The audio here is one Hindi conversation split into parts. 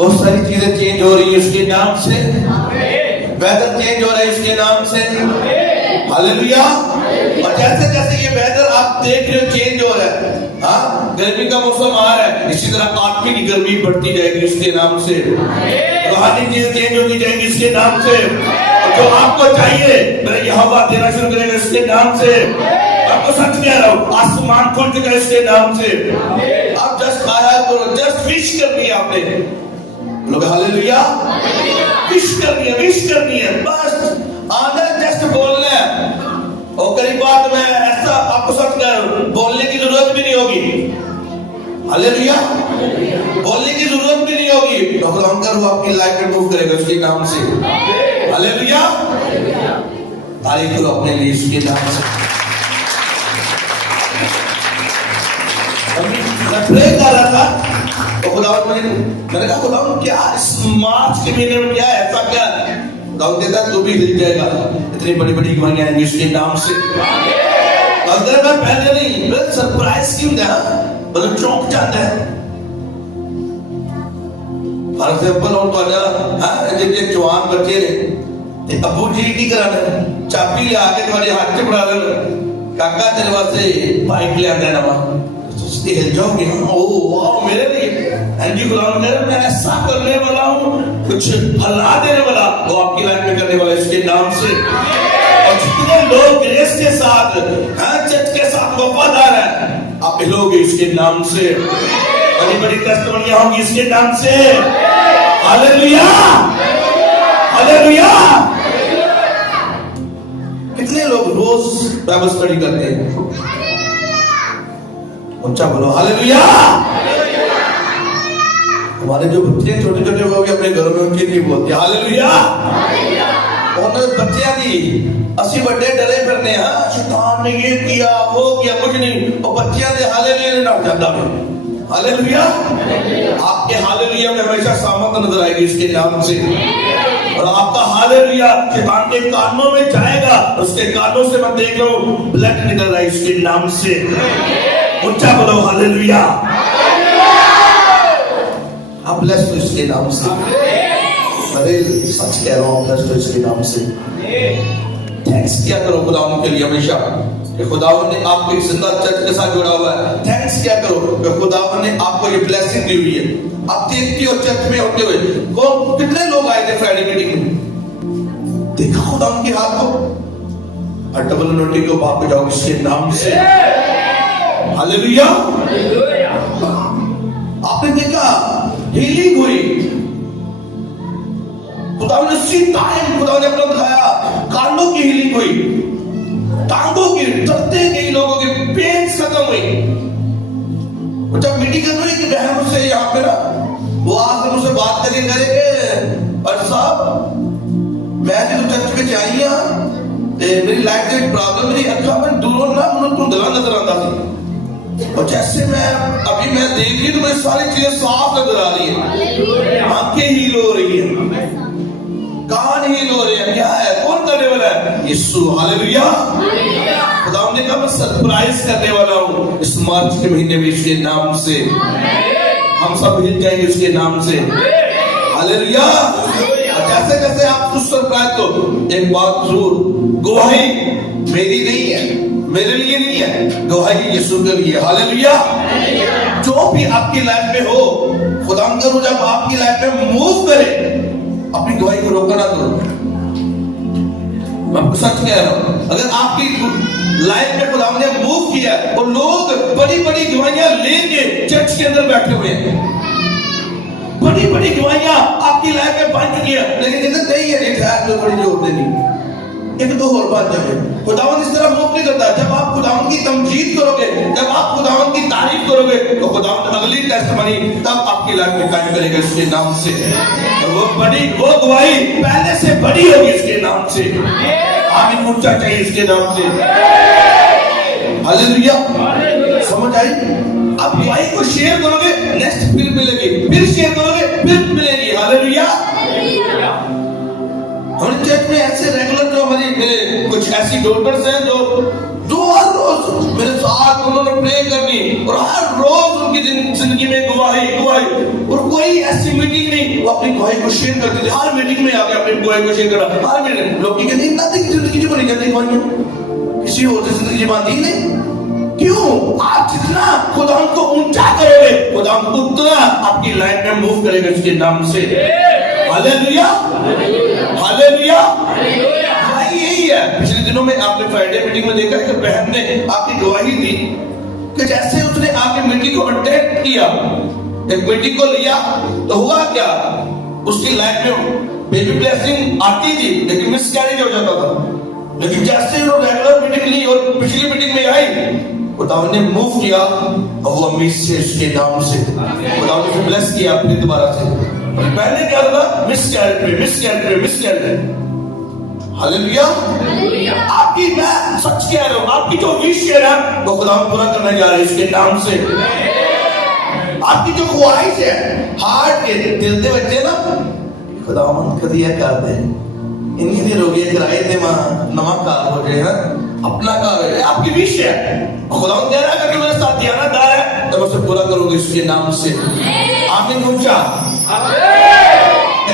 बहुत सारी चीजें चेंज हो रही है उसके नाम से, वेदर चेंज हो रहा है इसके नाम से। हालेलुया। और जैसे जैसे ये वेदर आप देख रहे हो चेंज हो रहा है, हाँ, गर्मी का मौसम आ रहा है, इसी तरह आत्मिक की गर्मी बढ़ती जाएगी इसके नाम से, रूहानी चीजें चेंज होती जाएंगी इसके नाम से। और जो आपको चाहिए मेरे यहोवा देना शुरू करेगा इसके नाम से। आपको सच कह रहा हूं, आसमान खुल चुका है इसके नाम से। आप जस्ट आया करो, जस्ट विश करनी है आपने, लोग हालेलुया, विश करनी है बस, आना जस्ट बोलना है। और कई बात मैं ऐसा आपको सच कह रहा हूं, बोलने की जरूरत भी नहीं होगी। हालेलुया, बोलने की जरूरत भी नहीं होगी, डॉक्टर अंकर वो आपकी लाइफ में मूव करेगा उसके नाम से। हालेलुया, तारीफ करो अपने लिए उसके नाम से। मैं प्रे कर रहा था तो खुदावंद मैंने कहा खुदावंद क्या इस मार्च के महीने में क्या है, ऐसा क्या है? खुदावंद कहता तू भी हिल जाएगा, इतनी बड़ी बड़ी गवाहियां आएंगी उसके नाम से। अगर मैं पहले नहीं सरप्राइज क्यों था, मतलब चौंक जाता है। फॉर एग्जांपल और तो जितने जवान बच्चे ने ते अबू जी की कराना चाबी ले आके तुम्हारे हाथ से पड़ा लेना, काका तेरे वास्ते बाइक ले आंदा ना सोचते हिल जाओगे, ओ वाह मेरे लिए एंडी गुलाम ने मैं ऐसा करने वाला हूँ, कुछ हला देने वाला वो आपकी लाइफ में करने वाला इसके नाम से। और जितने लोग ग्रेस के साथ चर्च के साथ वफादार हैं, आप मिलोगे इसके नाम से, बड़ी बड़ी टेस्टिमनियां होंगी इसके नाम से। Hallelujah, hallelujah. कितने लोग रोज बाइबल स्टडी करते हैं? ऊंचा बोलो हालेलुया। हमारे जो बच्चे छोटे छोटे वो भी अपने घरों में उनकी नहीं बोलते हालेलुया। और बच्चे दी असि बड़े डरे फिरने, हाँ शैतान ने ये किया वो किया, कुछ नहीं, और बच्चियां दे हालेलुया ने नट जाता है। हालेलुया, आपके हालेलुया में हमेशा सामर्थ नजर आएगी इसके नाम से। और आपका हालेलुया शैतान के कानों में जाएगा, उसके कानों से मैं देख रहा हूं ब्लड निकल रहा है इसके नाम से। ऊंचा बोलो हालेलुया। आप ब्लेस्ड हो इसके नाम से, अरे सच कह रहा हूं, ब्लेस्ड हो इसके नाम से। थैंक्स क्या करो खुदावंद के लिए हमेशा कि खुदावंद ने आपको एक जिंदा चर्च के साथ जोड़ा हुआ है। थैंक्स क्या करो कि खुदावंद ने आपको ये ब्लेसिंग दी हुई है। आप देखती हो चर्च में होते हुए वो कितने लोग आए थे फ्राइडे मीटिंग में, देखा खुदावंद के हाथ को, और डबल नोटी को बाप जाओ इसके नाम से। हालेलुया। आपने देखा हीलिंग हुई, खुदावंद ने उसी टाइम खुदावंद ने अपना दिखाया, कानों की हीलिंग हुई, टांगों की, डरते कई लोगों के पेन्स खत्म हुई। जब मीटिंग कर रही कि बहन मुझसे यहाँ पे ना वो आकर मुझसे बात करके करेंगे, और साहब मैं जो चर्च में चाहिए मेरी लाइफ में प्रॉब्लम मेरी अखा में दूरों ना उन्होंने धुंधला नजर आता था, और जैसे मैं अभी मैं देख रही तो मेरी सारी चीजें साफ नजर आ रही है, आंखें हील हो रही है, कान हील हो रहे हैं। क्या है, कौन करने वाला है? यीशु। हालेलुया। खुदावंद ने कहा मैं सरप्राइज करने वाला हूँ इस मार्च के महीने में इसके नाम से। हम सब हिल जाएंगे इसके नाम से। हालेलुया। जैसे जैसे आप कुछ सरप्राइज को, एक बात जरूर, गवाही मेरी नहीं है, मेरे लिए नहीं है, गवाही यीशु के लिए। हालेलुया। जो भी आपकी लाइफ में हो, खुदावंद करो जब आपकी लाइफ में मूव करे, अपनी गवाही को रोका ना करो। मैं आपको सच कह रहा हूं, अगर आपकी लाइफ में खुदावंद ने मूव किया और लोग बड़ी बड़ी गवाहियां लेके चर्च के अंदर बैठे हुए हैं, बड़ी बड़ी गवाहियां आपकी लाइफ में बन चुकी है, लेकिन इधर नहीं है, जो बड़ी जोर देनी एक दो और बात जब खुदावंद इस तरह मूव नहीं करता। जब आप खुदावंद की तमजीद करोगे, जब आप खुदावंद की तारीफ करोगे, तो खुदावंद अगली टेस्टमनी तब आपकी लाइफ में कायम करेगा इसके नाम से। और वो बड़ी, वो गवाही पहले से बड़ी होगी इसके नाम से। आमीन। ऊंचा चाहिए इसके नाम से। हालेलुया। समझ आई? आप गवाही को शेयर करोगे, नेक्स्ट फिर मिलेगी, फिर शेयर करोगे, फिर मिलेगी। हालेलुया। हमारे चर्च में ऐसे रेगुलर जो हमारी कुछ ऐसी डॉटर्स हैं जो हर रोज मेरे साथ उन्होंने प्रे करनी, और हर रोज उनकी जिंदगी में गवाही गवाही। और कोई ऐसी मीटिंग नहीं, वो अपनी गवाही को शेयर करते थे। हर मीटिंग में आके अपनी गवाही को शेयर करा। हर मीटिंग लोग कहते हैं नथिंग जिंदगी बनी जाती गवाही में, किसी और की जिंदगी बांधी नहीं। क्यों? आप जितना खुदा को ऊंचा करोगे, खुदा उतना आपकी लाइफ में मूव करेगा उसके नाम से। Hallelujah, hallelujah. यही है। पिछले दिनों में आपने फ्राइडे मीटिंग में देखा कि बहन ने आपकी गवाही दी कि जैसे उसने आपकी मीटिंग को अटेंड किया, एक मीटिंग को लिया, तो हुआ क्या, उसकी लाइफ में बेबी ब्लेसिंग आती थी लेकिन मिसकैरेज हो जाता था। लेकिन जैसे वो रेगुलर मीटिंग ली और पिछली मीटिंग में आई, खुदा ने मूव किया और वो अमीर से उसके नाम से खुदा ने ब्लेस किया अपनी दोबारा से। पहले क्या था? मिसकैरेज। हालेलुया। आपकी, मैं सच कह रहा हूं, आपकी जो विश है वो खुदा पूरा करने जा रहा है इसके नाम से। आपकी जो ख्वाहिश है हार्ट के दिल दे बच्चे ना, खुदा कदी कर दे, इन्हीं दिन हो गए किराए थे वहां नवा कार हो जाए, अपना कार है, आपकी विश है। खुदा कह रहा है कि मेरे साथ ध्यानदार है तो मैं उसे पूरा करूंगा इसके नाम से। आमीन। ऊंचा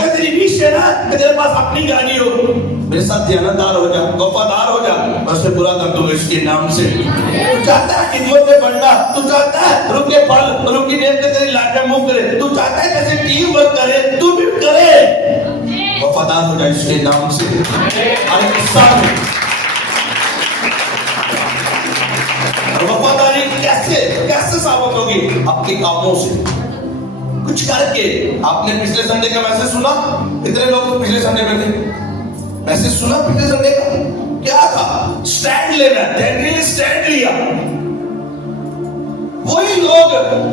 तेरी विश है ना कि तेरे पास अपनी गाड़ी हो, मेरे साथ ध्यानदार हो जा, वफादार हो जा, मैं उसे पूरा कर दूंगा इसके नाम से। तू चाहता है खिदमत में बढ़ना, तू चाहता है रुके फल रुकी देर से तेरी लाइफ में मूव करे, तू चाहता है कैसे टीम वर्क करे, तू भी करे, वफादार हो जा इसके नाम से। वफादारी कैसे साबित होगी? आपके कामों से, कुछ करके। आपने पिछले संडे का मैसेज सुना? इतने लोग पिछले संडे में थे, मैसेज सुना पिछले संडे का? क्या था? स्टैंड लेना, स्टैंड लिया। वही लोग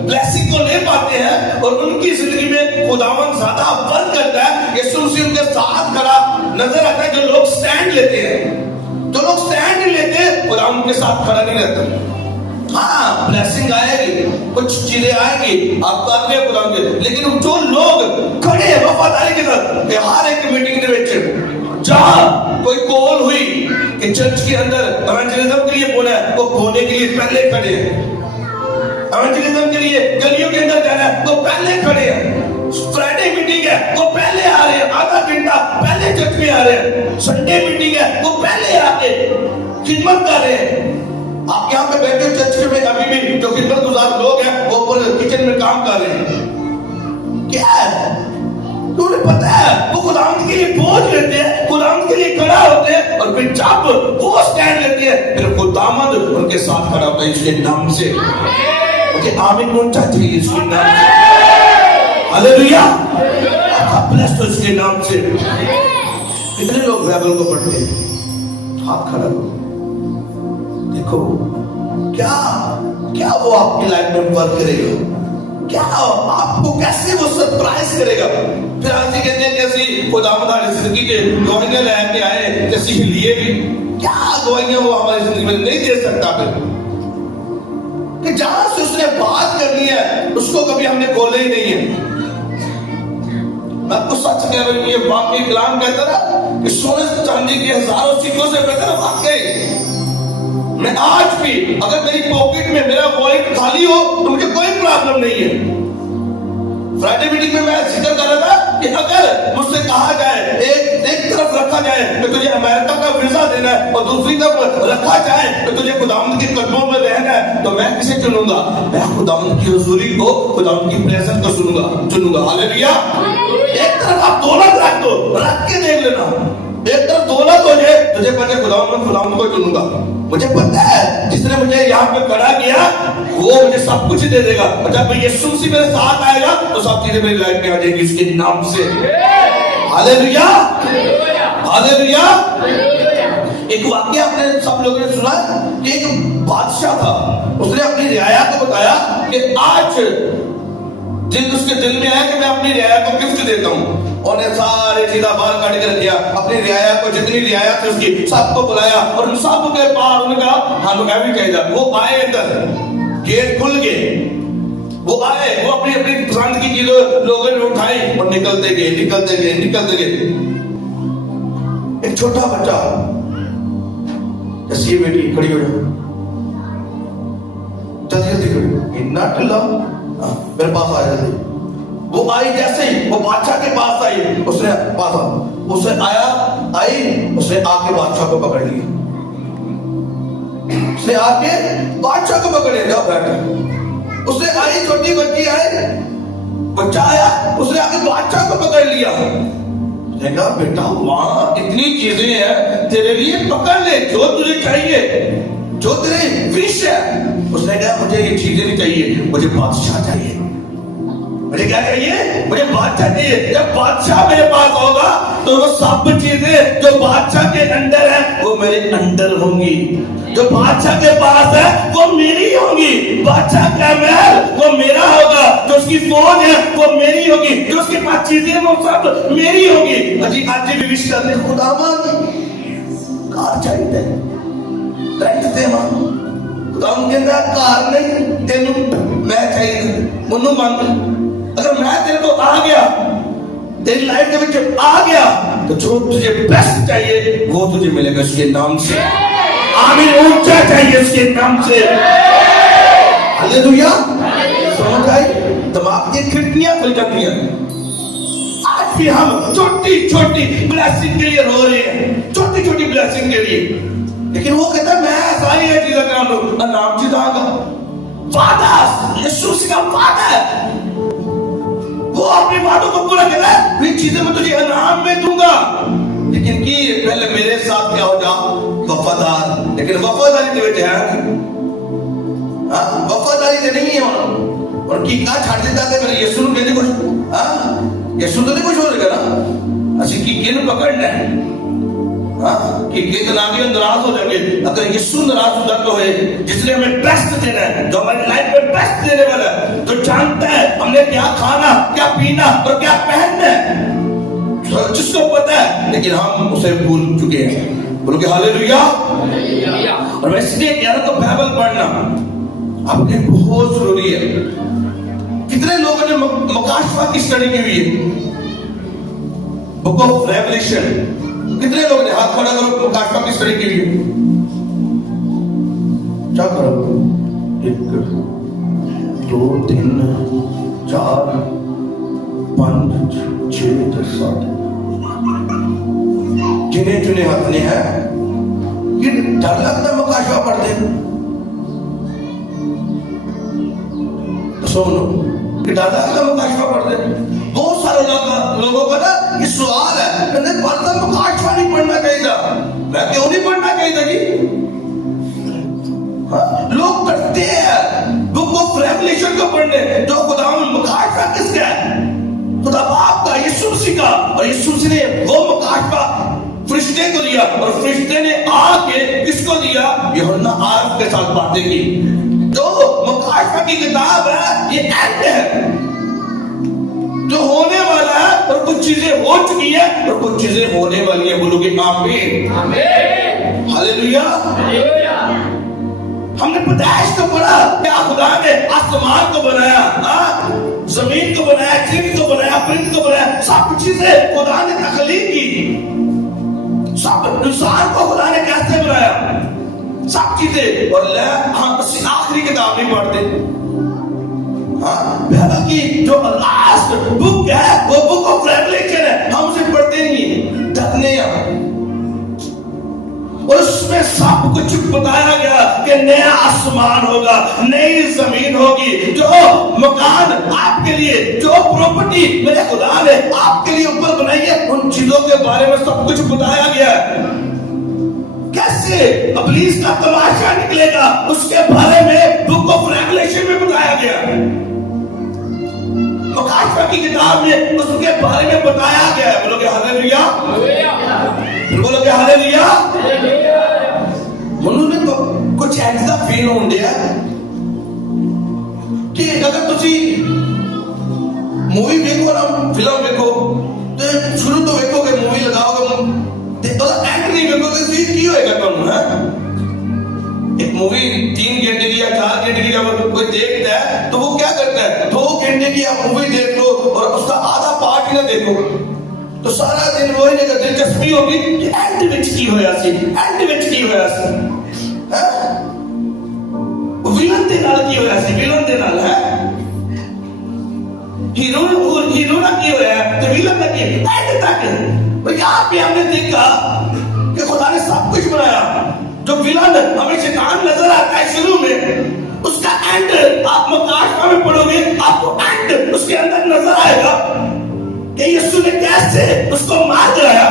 ब्लेसिंग को ले पाते हैं और उनकी जिंदगी में खुदावन ज्यादा वर्क करता है। यीशु मसीह उनके साथ खड़ा नजर आता है। जो लोग स्टैंड लेते हैं, जो लोग स्टैंड नहीं लेते, खुदावन उनके साथ खड़ा नहीं रहता। हाँ, ब्लेसिंग आएगी, कुछ चीजें आएंगी, आप कर रहे खुदा के, लेकिन जो लोग खड़े हैं वफादारी के साथ, हर एक मीटिंग के बीच जहां कोई कॉल हुई कि चर्च के अंदर एवेंजलिज्म के लिए बोला है, वो बोलने के लिए पहले खड़े हैं। एवेंजलिज्म के लिए गलियों के अंदर जाना है, वो पहले खड़े हैं। फ्राइडे मीटिंग है, वो पहले आ रहे हैं, आधा घंटा पहले चर्च में आ रहे हैं। संडे मीटिंग है, वो पहले आके खिदमत कर रहे हैं। आप यहाँ पे बैठे हो चर्च में, अभी भी जो खिदमत गुजार लोग हैं वो ऊपर किचन में काम कर रहे हैं। क्या है? तुम्हें पता है वो खुदावंद के लिए बोझ लेते हैं, खुदावंद के लिए खड़ा होते हैं, और फिर जब वो स्टैंड लेते हैं फिर खुदावंद उनके साथ खड़ा होता है इसके नाम से। ओके, आमीन बोलना चाहिए इसके नाम से। हालेलुया। आप ब्लेस्ड हो इसके नाम से। कितने लोग बाइबल को पढ़ते हैं? हाथ खड़ा करो, देखो क्या वो आपकी लाइफ में वर्क करेगा, क्या आपको कैसे वो सरप्राइज करेगा। फिर आज कहते हैं कैसी खुदावंद जिंदगी के गवाहियां लेके आए, कैसी लिए भी, क्या गवाहियां वो हमारी जिंदगी में नहीं दे सकता। फिर कि जहां से उसने बात करनी है उसको कभी हमने खोले ही नहीं है। मैं आपको सच कह रहा हूं, ये वाकई कलाम कहता ना कि सोने चांदी के हजारों सिक्कों से बेहतर वाकई। मैं आज भी अगर मेरी पॉकेट में मेरा वॉलेट खाली हो तो मुझे कोई प्रॉब्लम नहीं है। फ्राइडे मीटिंग में मैं जिक्र कर रहा था कि अगर मुझसे कहा जाए, एक तरफ रखा जाए कि तुझे अमेरिका का वीजा देना है और दूसरी तरफ रखा जाए कि तुझे खुदावंद के कदमों में रहना है, तो मैं किसे चुनूंगा? मैं खुदावंद की हुजूरी को, खुदावंद की प्रेजेंस को चुनूंगा। हालेलुया। एक तरफ आप दौलत रख दो, रख के देख लेना। एक तरफ दौलत हो जाए, तुझे पता है खुदावंद को चुनूंगा। मुझे पता है जिसने मुझे यहाँ पे खड़ा किया वो मुझे सब कुछ दे देगा। और जब यीशु मसीह मेरे साथ आएगा तो सब चीजें मेरी लाइफ में आ जाएंगी इसके नाम से। Hallelujah, hallelujah. एक वाक्य आपने सब लोगों ने सुना कि एक बादशाह था, उसने अपनी रियाया को बताया कि आज उसके दिल में आया कि मैं अपनी रियाया को गिफ्ट देता हूँ। और ने सारे सीधा बाहर काट के रख दिया, अपनी रियाया को, जितनी रियाया थी उसकी सबको बुलाया और उन सब के पास उनका हम भी चाहिए। वो आए अंदर, गेट खुल गए, वो आए, वो अपनी अपनी पसंद की चीजों लोगों ने उठाई और निकलते गए। एक छोटा बच्चा, जैसे बेटी खड़ी हो जाओ, जल्दी खड़ी, इतना ढिला, मेरे पास आ जाती, वो आई, जैसे ही वो बादशाह के पास आई, उसने उसने आके बादशाह को पकड़ लिया। उसने आके बादशाह को पकड़ लिया, जाओ बैठो। उसने आई, छोटी बच्ची आई, बच्चा आया, उसने आके बादशाह को पकड़ लिया। देखा बेटा वहां इतनी चीजें हैं तेरे लिए, पकड़ ले जो तुझे चाहिए, जो तेरे विश है। उसने कहा मुझे ये चीजें नहीं चाहिए, मुझे बादशाह चाहिए। मुझे क्या चाहिए? मुझे बादशाह चाहिए। जब बादशाह मेरे पास होगा तो वो सब चीजें जो बादशाह के अंडर है वो मेरे अंडर होंगी। जो बादशाह के पास है वो मेरी होंगी। बादशाह का महल वो मेरा होगा, जो उसकी फौज है वो मेरी होगी, जो उसके पास चीजें वो सब मेरी होगी। अजी आज भी विश करने खुदावन कार चाहिए, रेंट दे मां खुदावन कहता कार नहीं तेनू मैं चाहिए, मुन्नू मांग। अगर मैं तेरे को आ गया, तेरी लाइफ के बीच आ गया, तो जो तुझे बेस्ट चाहिए वो तुझे मिलेगा उसके नाम से। आमीन, ऊंचा चाहिए उसके नाम से। हालेलुया। समझ आई? दिमाग की खिड़कियां खुल जाती हैं। आज भी हम छोटी छोटी ब्लेसिंग के लिए रो रहे हैं, छोटी छोटी ब्लेसिंग के लिए, लेकिन वो कहता है मैं सारी ये चीजें कर लूं, नाम जिताऊंगा। वादा यीशु का वादा है, वो अपने वादों को पूरा कर रहा है। ये चीजें मैं तुझे इनाम में दूंगा, लेकिन की पहले मेरे साथ क्या हो जा, वफादार। लेकिन वफादारी के है, वफादारी से नहीं है उनकी क्या छाड़ देता है। मेरे यीशु ने कुछ यीशु तो नहीं कुछ हो रहेगा ना, असि की किन पकड़ना है कि कितना आगे नाराज हो जाएंगे। अगर यीशु नाराज हो जाते हुए, जिसने हमें बेस्ट देना है, जो हमारी लाइफ में बेस्ट देने वाला है, जो जानता है हमने क्या खाना, क्या पीना और क्या पहनना है, जिसको पता है, लेकिन हम उसे भूल चुके हैं। बोलो कि हालेलुया। और मैं इसलिए कह रहा हूं बाइबल पढ़ना आपके बहुत जरूरी है। कितने लोगों ने मुकाशवा की स्टडी की हुई है, बुक ऑफ रेवलेशन? कितने लोग ने हाथ खड़ा करो, मुकाशवा की स्टडी की हुई है? क्या करो? 1 2 3 4 5 6 7 गिने चुने हाथ ने है। ये डर लगता है मुकाशवा पढ़ते हैं तो सुनो, कि डर लगता है मुकाशवा पढ़ते हैं। बहुत सारे लोगों का ना ये सवाल है, कहते पढ़ता मुकाशवा नहीं पढ़ना चाहिए। मैं क्यों नहीं पढ़ना चाहिए जी? लोग पढ़ते हैं बुक ऑफ रेवलेशन को पढ़ने, जो खुदा में मुकाशवा किसका है? खुदा बाप का, यीशु मसीह का। और यीशु मसीह ने वो मुकाशवा फरिश्ते को दिया, और फरिश्ते ने आके किसको दिया? यूहन्ना आरफ के साथ बातें की। जो मुकाशवा की किताब है ये एंड है, जो होने वाला है, और कुछ चीजें हो चुकी है और कुछ चीजें होने वाली है। बोलोगे आमीन, आमीन, हालेलुया। हमने पैदाइश तो पढ़ा, क्या खुदा ने आसमान को बनाया, जमीन को बनाया, जिन को बनाया, परिंद को बनाया, सब चीजें खुदा ने तख्लीक की। सब इंसान को खुदा ने कैसे बनाया, सब चीजें। और आखिरी किताब नहीं पढ़ते, बाइबल की जो लास्ट बुक है वो बुक ऑफ रेवलेशन है, हम उसे पढ़ते नहीं, डरने हैं। और उसमें सब कुछ बताया गया कि नया आसमान होगा, नई जमीन होगी, जो मकान आपके लिए, जो प्रॉपर्टी मेरे खुदा ने आपके लिए ऊपर बनाई है, उन चीजों के बारे में सब कुछ बताया गया है। कैसे इब्लीस का तमाशा निकलेगा उसके बारे में बुक ऑफ रेवलेशन में बताया गया। मुकाशवा की किताब में उसके बारे में बताया गया है। बोलोगे हालेलुया, बोलोगे हालेलुया। उन्होंने तो कुछ ऐसा फील हो गया कि अगर तुसी मूवी देखो ना, फिल्म देखो, तो शुरू तो देखोगे, मूवी लगाओगे, तो एंड नहीं देखोगे, फिर की होएगा तुम? एक मूवी 3 घंटे की या 4 घंटे की जब कोई देखता है तो वो क्या करता है, 2 घंटे की आप मूवी देख लो और उसका आधा पार्ट ही ना देखो, तो सारा दिन वो ही नहीं, दिलचस्पी होगी कि एंड विच की होया सी, एंड विच की होया सी, विलन दे नाल की होया सी, विलन दे नाल है, हीरो लेके एंड तक। और यहाँ पे हमने देखा कि खुदा ने सब कुछ बनाया। जो विलन हमें शैतान नजर आता है शुरू में, उसका एंड आप मुकाशवा में पढ़ोगे, आपको एंड उसके अंदर नजर आएगा कि यीशु ने कैसे उसको मार गिराया।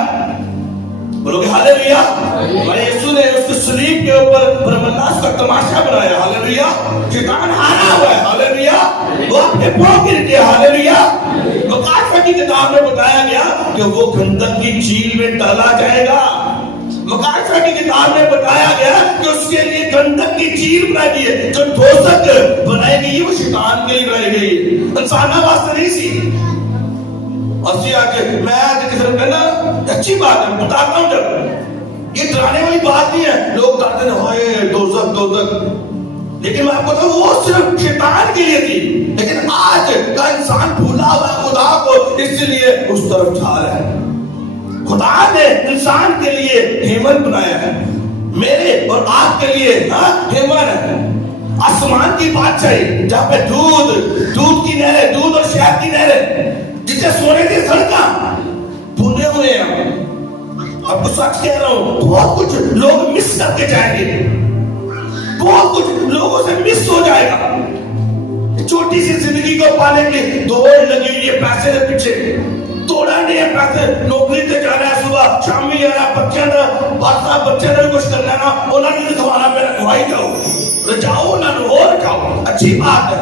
बोलोगे हालेलुया। हमारे यीशु ने उसके सलीब के ऊपर ब्रह्मनाश का तमाशा बनाया। हालेलुया। शैतान हारा हुआ है। हालेलुया। वो अपने पांव गिर गया। हालेलुया। मुकाशवा की किताब में बताया गया कि वो गंधक की झील में डाला जाएगा। मुकाशवा की किताब में बताया गया कि उसके लिए गंधक की झील बनाई गई है। जो दोजख बनाई गई है वो शैतान के लिए बनाई गई है, इंसान वास्ते नहीं सी। और मैं किसी ने कहना अच्छी बात है, बताता हूं। जब ये डराने वाली बात नहीं है, लोग डरते हैं हाय दोजख दोजख, लेकिन मैं आपको बताऊं वो सिर्फ शैतान के लिए थी। लेकिन आज का इंसान भूला हुआ खुदा को, इसलिए उस तरफ जा रहा है। खुदा ने इंसान के लिए हेमन बनाया है, मेरे और आपके लिए हेमन है। आसमान की बादशाही जहाँ पे दूध की नहरें, दूध और शहद की नहरें, जिसे सोने की सड़कें बुने हुए हैं। आपको सच कह रहा हूं, बहुत कुछ लोग मिस करके जाएंगे, बहुत कुछ लोगों से मिस हो जाएगा। छोटी सी जिंदगी को पाने के लिए दौड़ लगी हुई है पैसे के पीछे, तोड़ा नहीं है पैसे। नौकरी पे जाना है, सुबह शाम में जाना, बच्चे ने कुछ करना ना, उन्होंने दिखवाना, मेरा खवाई जाओ ना, और जाओ, अच्छी बात है।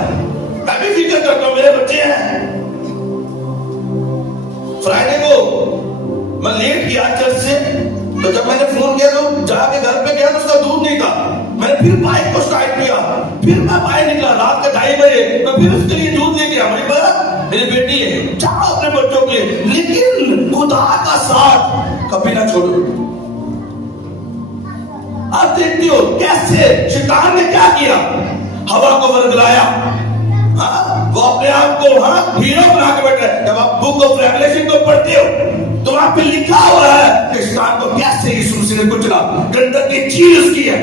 मैं भी फिक्र करता हूं, मेरे बच्चे हैं। फ्राइडे को मैं लेट गया चर्च से, तो जब मैंने फोन किया तो जाके घर पे गया तो उसका दूध नहीं था। मैंने फिर बाइक को स्टार्ट किया, फिर मैं बाहर निकला रात के 2:30 बजे, मैं फिर उसके लिए दूध लेके आया। मेरी बेटी है, जाओ अपने बच्चों के लिए, लेकिन खुदा का साथ कभी ना छोड़ो। आप देखते हो कैसे शैतान ने क्या किया, हवा को वर्गलाया। वो अपने आप को हीरो बना के बैठा है। जब आप बुक ऑफ रेवलेशन को पढ़ते हो तो वहां पे लिखा हुआ है कि शैतान को कैसे यीशु मसीह ने कुचला, गंधक की झील उसकी है,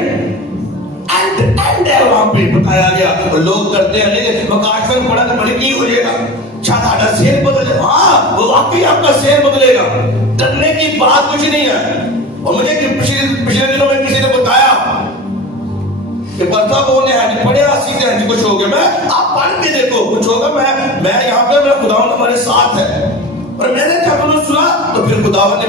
एंड है वहां पे बताया गया। और लोग करते हैं, लेकिन मुकाशवा में पढ़ा तो बड़ी की हो जाएगा, छाता शेर बदले। वो वाकई आपका शेर बदलेगा, डरने की बात कुछ नहीं है। और मुझे पिछले दिनों में किसी ने बताया कि बर्ता बोलने हैं पढ़े सीधे हैं कुछ हो गया। मैं आप पढ़ के देखो कुछ होगा। मैं यहाँ पे मेरा खुदावन हमारे साथ है। और मैंने जब उन्होंने सुना तो फिर खुदावन ने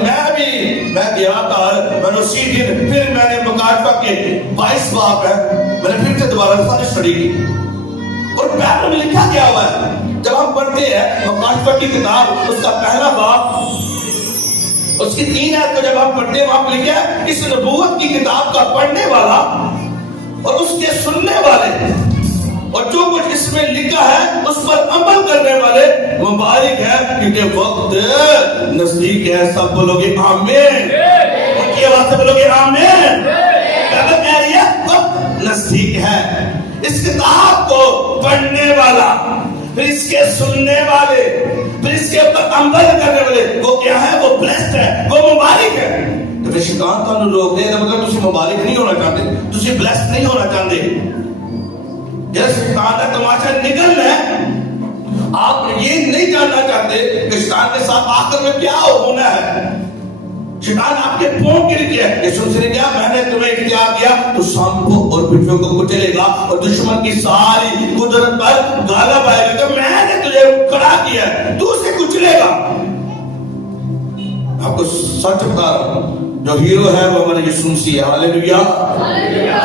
मैं गया था, मैंने उसी दिन फिर मैंने मुकाशवा के 22 बाब है, मैंने फिर से दोबारा सारी स्टडी की। और बाइबल में लिखा क्या हुआ है, जब हम पढ़ते हैं मुकाशवा की किताब उसका पहला बाब उसकी 3 आयत को जब हम पढ़ते हैं वहां पर लिखा है, इस नबूवत की किताब का पढ़ने वाला और उसके सुनने वाले और जो कुछ इसमें लिखा है उस पर अमल करने वाले मुबारक है, क्योंकि वक्त नजदीक है। सब बोलोगे आमीन, उनकी आवाज से बोलोगे आमीन। बाइबल कह रही है वक्त नजदीक है। इस किताब को पढ़ने वाला, फिर इसके सुनने वाले, फिर इसके ऊपर अमल करने वाले, वो क्या है, वो ब्लेस्ड है, वो मुबारक है। तो फिर शैतान ਤੁਹਾਨੂੰ रोक दे, मतलब तुसी मुबारक नहीं होना चाहते, तुसी ब्लेस्ड नहीं होना चाहते। जब शैतान का तमाशा निकलना है, आप ये नहीं जानना चाहते कि शैतान के साथ आखिर में क्या होना है। शैतान आपके पांव गिर गया, यीशु ने क्या, मैंने तुम्हें इख्तियार दिया तो सांपों और बिच्छुओं को कुचलेगा और दुश्मन की सारी कुदरत पर गालिब आएगा। तो मैंने तुझे खड़ा किया, तू उसे कुचलेगा। आपको सच बता रहा हूं, जो हीरो है वो हमारे यीशु मसीह है। Hallelujah,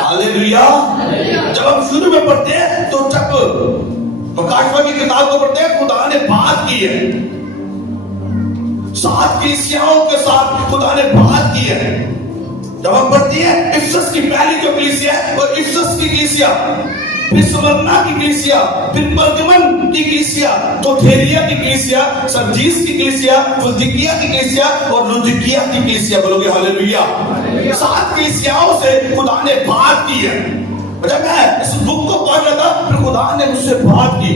hallelujah. जब हम शुरू में पढ़ते हैं तो जब मुकाशवा की किताब को पढ़ते हैं, खुदा ने बात की है 7 कलीसियाओं के साथ, खुदा ने बात की है। जब हम पढ़ते हैं इफिसस की पहली जो कलीसिया है और इफिसस की कलीसिया, फिर स्मुरना की कलीसिया, फिर परगमन की कलीसिया, थोथेरिया की कलीसिया, सरजीस की कलीसिया, फिलदिकिया की कलीसिया और लुदिकिया की कलीसिया। बोलोगे हालेलुया। 7 कलीसियाओं से खुदा ने बात की है। जब मैं इस बुक को पढ़ रहा था फिर खुदा ने मुझसे बात की।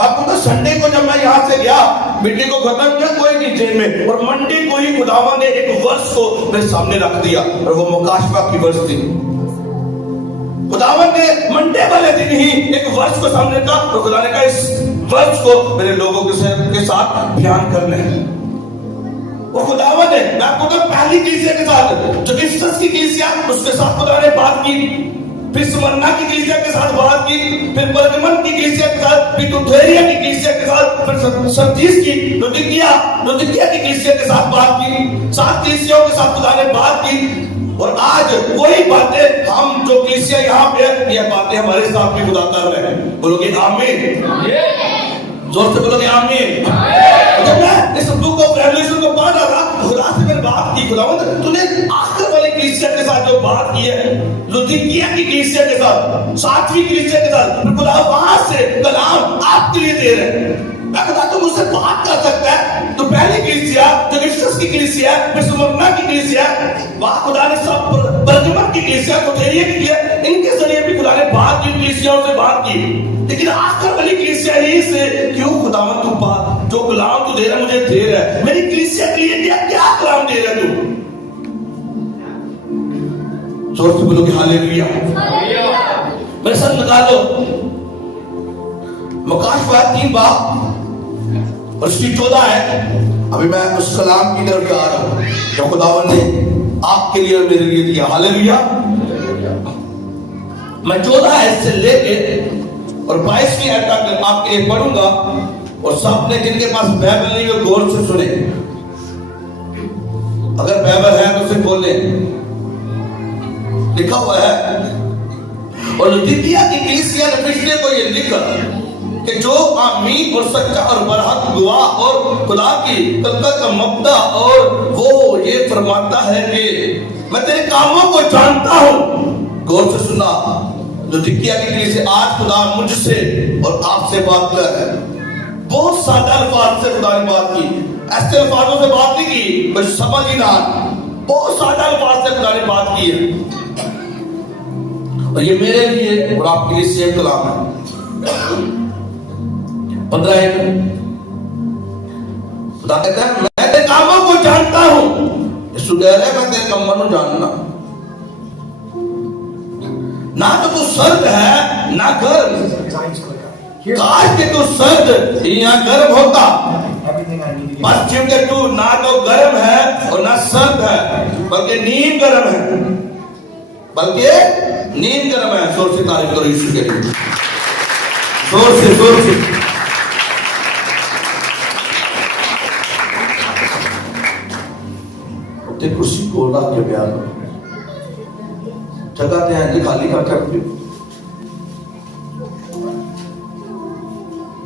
आपको तो संडे को जब मैं यहाँ से गया, मीटिंग को खत्म किया, कोई नहीं जेल में, और मंडे को ही खुदावन ने एक वर्ष को मेरे सामने रख दिया और वो मुकाशवा की वर्ष थी। खुदावन ने मंडे वाले दिन ही एक वर्ष को सामने रखा और खुदा ने कहा इस वर्ष को मेरे लोगों के साथ बयान करना है। वो खुदावन है। मैं आपको तो पहली कलीसिया के साथ, जो इफिसस की कलीसिया, उसके साथ खुदा ने बात की, फिर स्मरना की कलीसिया के साथ बात की, फिर परगमन की कलीसिया के साथ, फिर तुथेरिया की कलीसिया के साथ, फिर सरदीस की, लौदीकिया की कलीसिया के साथ बात की। 7 कलीसियाओं के साथ खुदा ने बात की। और आज वही बातें हम जो कलीसिया यहाँ पे है, ये बातें हमारे साथ भी खुदा कर रहे हैं। बोलोगे आमीन? जोर से बोलोगे आमीन? जब मैं इस बुक ऑफ रेवलेशन को पढ़ रहा था, खुदा से मैंने बात की, खुदावंद तूने आखिर वाली कलीसिया के साथ जो बात की है, लौदीकिया की कलीसिया के साथ, 7वीं कलीसिया के साथ, फिर खुदा वहां से कलाम आपके लिए दे रहे हैं। मैं खुदा तो मुझसे बात कर सकता है। तो पहली कलीसिया जो इफिसस की कलीसिया, फिर स्मुरना की कलीसिया, वहां खुदा ने सब परगमन की कलीसिया, तुथेरिया की कलीसिया, इनके जरिए भी खुदा ने बात की, कलीसियाओं से बात की। लेकिन आखिर वाली कलीसिया ही से क्यों खुदावंद तू बात जो कलाम तू दे रहा मुझे दे रहा है, मेरी कलीसिया के लिए क्या कलाम दे रहा तू? जोर से बोलोगे हालेलुया? मेरे साथ लगा लो मकाश 3 बाब और उसकी 14 है। अभी मैं उस कलाम की तरफ जा रहा हूं जो खुदावन ने आपके लिए और मेरे लिए दिया। हालेलुया। मैं 14 से लेके और 22वीं आयत तक आपके लिए पढ़ूंगा, और सबने जिनके पास बाइबल नहीं वो गौर से सुने। अगर बाइबल है तो उसे खोले, लिखा हुआ है। और लौदीकिया की कलीसिया ने पिछले को ये लिखा कि जो आमीन और सच्चा और बरहक गवाह और खुदा की कलकत का मबदा, और वो ये फरमाता है कि मैं तेरे कामों को जानता हूं। गौर से सुना, लौदीकिया की कलीसिया आज खुदा मुझसे और आपसे बात कर रहा है। बहुत सादा अल्फाज से खुदा ने बात की, ऐसे अल्फाजों से बात नहीं की बस समझ ही ना। बहुत सादा अल्फाज से खुदा ने बात की है, और ये मेरे लिए और आपके लिए सेम कलाम है। 15 खुदा कहता है मैं तेरे कामों को जानता हूं। यीशु कह रहा है मैं तेरे कामों को जानना। ना तो तू सर्द है ना गर्म, काश के तू सर्द या गर्म होता, बस क्योंकि तू ना तो गर्म है और ना सर्द है, बल्कि नीम गर्म है, बल्कि नीम गर्म है। जोर से तारीफ करो यीशु के लिए, जोर से। ते कुर्सी खोल रहा के प्यार जगह ते हैं खाली कर दियो।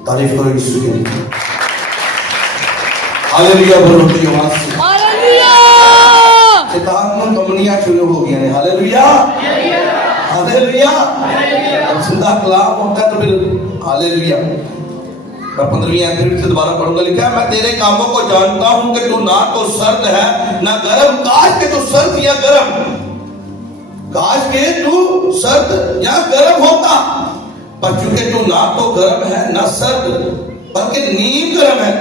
तारीफ करो यीशु के लिए। हालेलुया बोलो की आवाज से। हालेलुया। शैतान को कमनियां शुरू हो गई हैं। Hallelujah hallelujah. जब जिंदा कलाम होता है तो फिर हालेलुया। मैं 15वीं आयत से दोबारा पढ़ूंगा। लिखा है मैं तेरे कामों को जानता हूं कि तू ना तो सर्द है ना गर्म, काश के तू सर्द या गर्म, काश के तू सर्द या गर्म होता, पर चूंकि तू ना तो गर्म है ना सर्द बल्कि नीम गर्म है,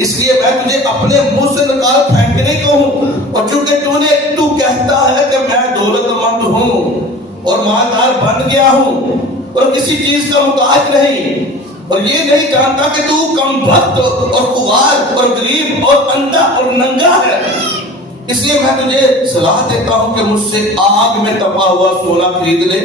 इसलिए मैं तुझे अपने मुंह से निकाल फेंकने को हूं। और चूंकि तू कहता है कि मैं दौलतमंद हूं और मालदार बन गया हूं और किसी चीज का मुताज नहीं, और ये नहीं जानता कि तू कमबख्त और खुवार और गरीब और अंधा और नंगा है, इसलिए मैं तुझे सलाह देता हूं कि मुझसे आग में तपा हुआ सोना खरीद ले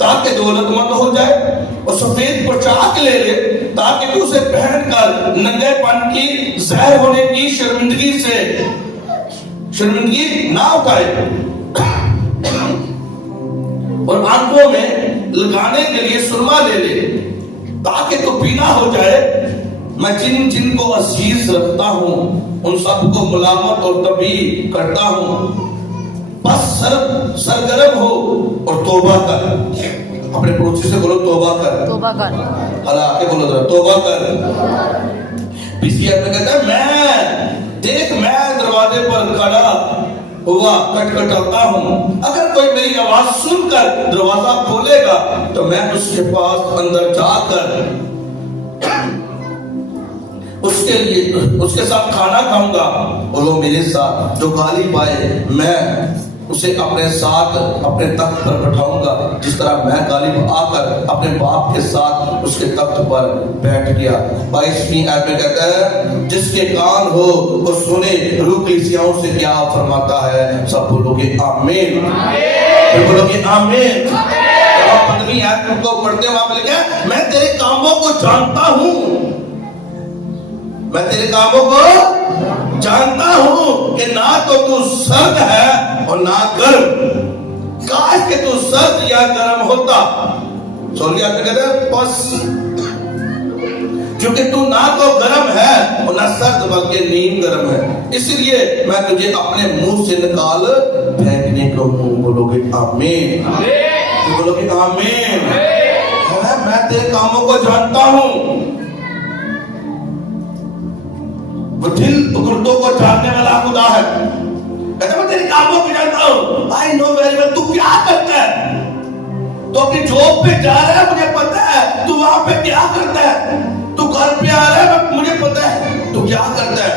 ताकि दौलतमंद हो जाए, और सफेद पोशाक ले ले ताकि तू उसे पहनकर नंगेपन की ज़ाहिर होने की शर्मिंदगी ना उठाए, और आंखों में लगाने के लिए सुरमा ले ले ताकि तो पीना हो जाए। मैं जिन को अजीज रखता हूं उन सबको मुलामत और तबीह करता हूं, बस सरगर्म हो और तौबा कर। अपने पड़ोसी से बोलो तौबा कर, तौबा कर। अरे आके बोलो जरा तौबा कर। पीसीआर में कहता है मैं दरवाजे पर खड़ा हुआ खटखटाता हूं, अगर कोई मेरी आवाज सुनकर दरवाजा खोलेगा तो मैं उसके पास अंदर जाकर उसके साथ खाना खाऊंगा और वो मेरे साथ। जो गाली पाए मैं उसे अपने साथ अपने तख्त पर बैठाऊंगा, जिस तरह मैं गालिब आकर अपने बाप के साथ उसके तख्त पर बैठ गया। 22वीं आयत में कहता है, जिसके कान हो वो सुने रूह कलीसियाओं से क्या फरमाता है। सब बोलोगे आमीन, बोलोगे आमीन। 15वीं आयत को पढ़ते वहां पे लिखा है, मैं तेरे कामों को जानता हूं, मैं तेरे कामों को जानता हूं कि ना तो तू सर्द है और ना गर्म। काश के तू सर्द या गर्म होता। सोनिया कहते हैं बस, क्योंकि तू ना तो गर्म है और ना सर्द बल्कि नीम गर्म है, इसलिए मैं तुझे अपने मुंह से निकाल फेंकने को हूं। बोलोगे आमीन, बोलोगे आमीन। मैं तेरे कामों को जानता हूं। वो दिल गुर्दों को जानने वाला खुदा है। कहता मैं तेरे कामों को जानता हूं। आई नो वेरी वेल, तू क्या करता है। तो अपनी जॉब पे जा रहा है, मुझे पता है। तू वहां पे क्या करता है। तू घर पे आ रहा है, मुझे पता है। तू क्या करता है।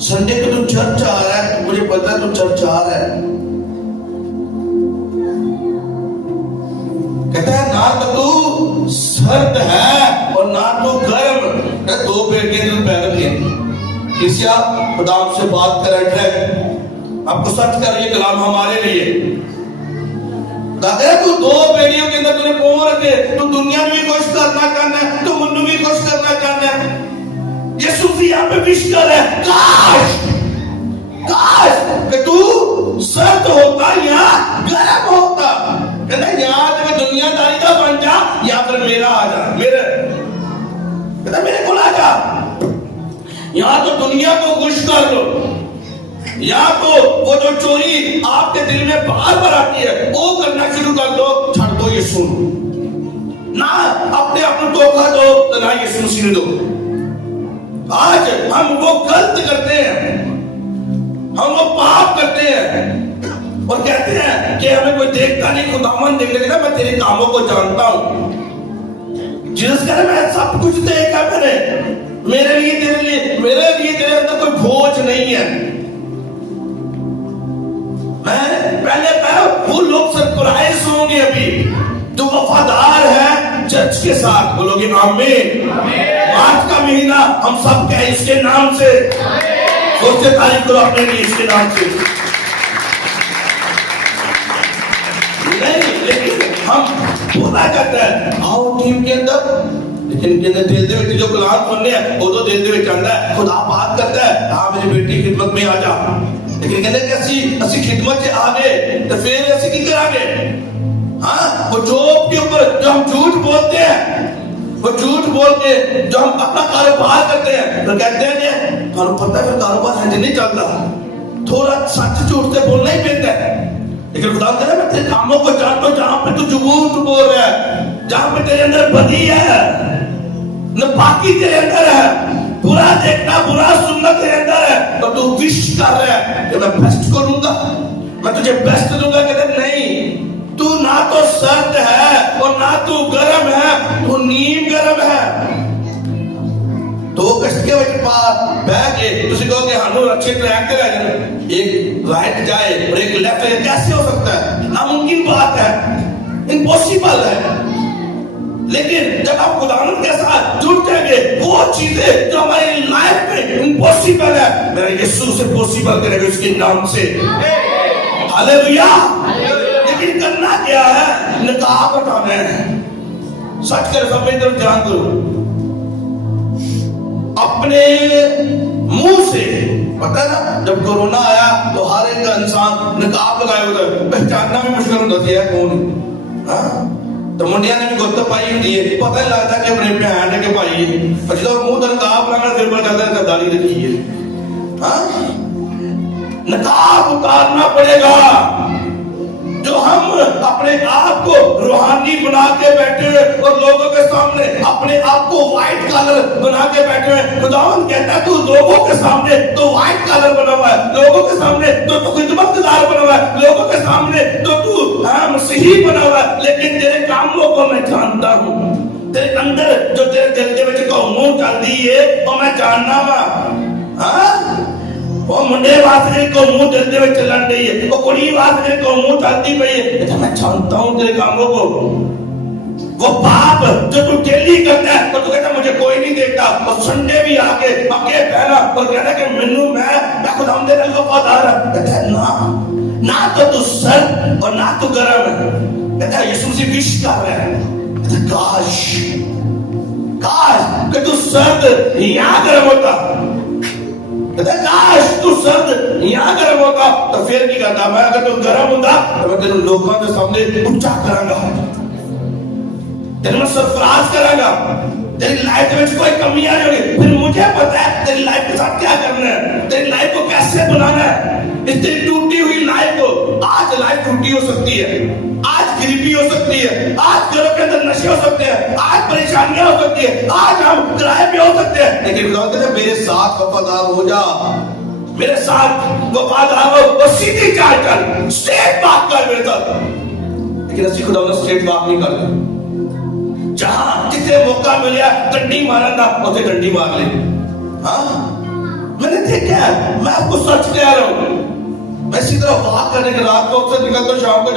संडे को तू चर्च आ रहा है, मुझे पता है तू चर्च आ रहा है। कहता है ना तो तू सर्द है और ना तो गर्म। दो बेटियां जो पैर की किसिया खुदा से बात कर रहे थे, आपको सच कर ये कलाम हमारे लिए। दादा तू दो बेड़ियों के अंदर तूने पों रखे, तू दुनिया में भी कुछ करना चाहता है, तू मुन्नू भी कुछ करना चाहता है। ये सूफी यहाँ पे विश कर है, काश काश कि तू सर्द होता या गर्म होता। कहना यहाँ तो दुनियादारी का बन जा या फिर मेरा आ जा, मेरे को आ जा। या तो दुनिया को खुश कर लो, या तो वो जो चोरी आपके दिल में बार बार आती है वो करना शुरू कर दो। छड़ दो यीशु ना, अपने आप को धोखा दो तो ना यीशु मसीह दो। आज हम वो गलत करते हैं, हम वो पाप करते हैं और कहते हैं कि हमें कोई देखता नहीं, खुदावन देख लेगा। मैं तेरे कामों को जानता हूं। जिस कह मैं सब कुछ देखा मैंने, मेरे लिए तेरे अंदर कोई बोझ नहीं है। मैं पहले वो लोग सरप्राइज होंगे अभी जो वफादार है चर्च के साथ। बोलोगे आमीन। मार्च का महीना हम सब क्या इसके नाम से सोचते तारीफ करो अपने लिए इसके नाम से। नहीं, लेकिन हम बोला जाता है आओ टीम के अंदर, लेकिन दिल दे जो कलाम सुनने हैं वो तो दिल दे चाहता है। खुदा बात करता है, हाँ मेरी बेटी खिदमत में आ जा। लेकिन कहते कि असि खिदमत से आ गए तो फिर ऐसे की करांगे। हाँ, वो जॉब के ऊपर जो हम झूठ बोलते हैं, वो झूठ बोल के जो हम अपना कारोबार करते हैं, तो कहते हैं कि ਤੁਹਾਨੂੰ पता है फिर कारोबार है नहीं चलता, थोड़ा सच झूठ से बोलना ही पड़ता है। लेकिन खुदा कहता है मैं तेरे कामों को जानता हूं, जहां पे तू झूठ बोल रहा है, जहां पे तेरे अंदर बदी है, नापाकी तेरे अंदर है, बुरा देखना बुरा सुनना तेरे अंदर है, तो तू विश कर रहा है कि मैं बेस्ट करूंगा, मैं तुझे बेस्ट दूंगा। कहते नहीं, तू ना तो सर्द है और ना तू गर्म है, तू नीम गर्म है। तो कश्ती में बह के तुझे कहोगे हम अच्छे ट्रैक पे जाए, एक राइट जाए और एक लेफ्ट जाए, कैसे हो सकता है। नामुमकिन बात है, इम्पॉसिबल है। लेकिन जब आप खुदावंद के साथ जुड़ जाएंगे, वो चीजें जो हमारी लाइफ में इम्पॉसिबल है, मेरा यीशु से पॉसिबल करेगा उसके नाम से। हालेलुया। लेकिन करना क्या है, निकाह हटाना है। सच कर सब इधर ध्यान दो, अपने मुंह से। पता है ना जब कोरोना आया तो हर एक इंसान निकाब लगाए हुए, पहचानना भी मुश्किल होता है कौन। हाँ, तो मुंडिया ने भी गुत्त पाई होती है, पता नहीं लगता कि अपने भैन ने के पाई है। जो मुंह तो नकाब लगाना सिर पर कहता है दाढ़ी रखी है। हाँ, नकाब उतारना पड़ेगा। जो हम अपने आप को रूहानी बना के बैठे और लोगों के सामने अपने आप को व्हाइट कलर बना के बैठे हैं। खुदावंद कहता है तू लोगों के सामने तो व्हाइट कलर बना हुआ है, लोगों के सामने तो तू खिदमतगार बना हुआ है, लोगों के सामने तो तू मसीही बना हुआ है, लेकिन तेरे कामों को मैं जानता हूँ। तेरे अंदर जो तेरे दिल के विच मुंह चलती है और मैं जानना वा। वो मुंडे वासने को मुंह चलते हुए चलन रही है, वो कुड़ी वासने को मुंह चलती पई है। तो मैं जानता हूं तेरे कामों को। वो पाप जो तू डेली करता है, तो तू कहता मुझे कोई नहीं देखता, और संडे भी आके बहना और कहना कि मैं खुदावंद दे नाल वफादार है। कहता है ना तो तू सर्द और ना तू गर्म है। कहता है यीशु मसीह विश कर रहा है, काश कि तू सर्द या गर्म होता। कहता काश तू सर्द या गर्म होता, तो फिर की करता मैं, अगर तू गर्म होता तो मैं तेरे लोगों के सामने ऊंचा करांगा, तेरे में सरफराज करांगा, तेरी लाइफ में कोई कमी आ जाएगी। फिर मुझे पता है तेरी लाइफ के साथ क्या करना है, तेरी लाइफ को कैसे बनाना है। इस तेरी टूटी हुई लाइफ को, आज लाइफ टूटी हो सकती है, आज गरीबी हो सकती है, आज घरों के अंदर नशे हो सकते हैं, आज परेशानियां हो सकती है, आज हम किराए पे हो सकते हैं, लेकिन खुदा कहता है मेरे साथ वफादार हो जा, मेरे साथ वफादार हो और सीधी चाल चल, स्ट्रेट बात कर मेरे साथ। लेकिन असली खुदा ने स्ट्रेट बात नहीं करते। जहां जिसे मौका मिला डंडी मारन का उसे डंडी मार ले। मैंने देखा है, मैं आपको सच कह रहा हूं, मैं इसी तरह बात करने के रात को अक्सर निकलता हूँ, शाम को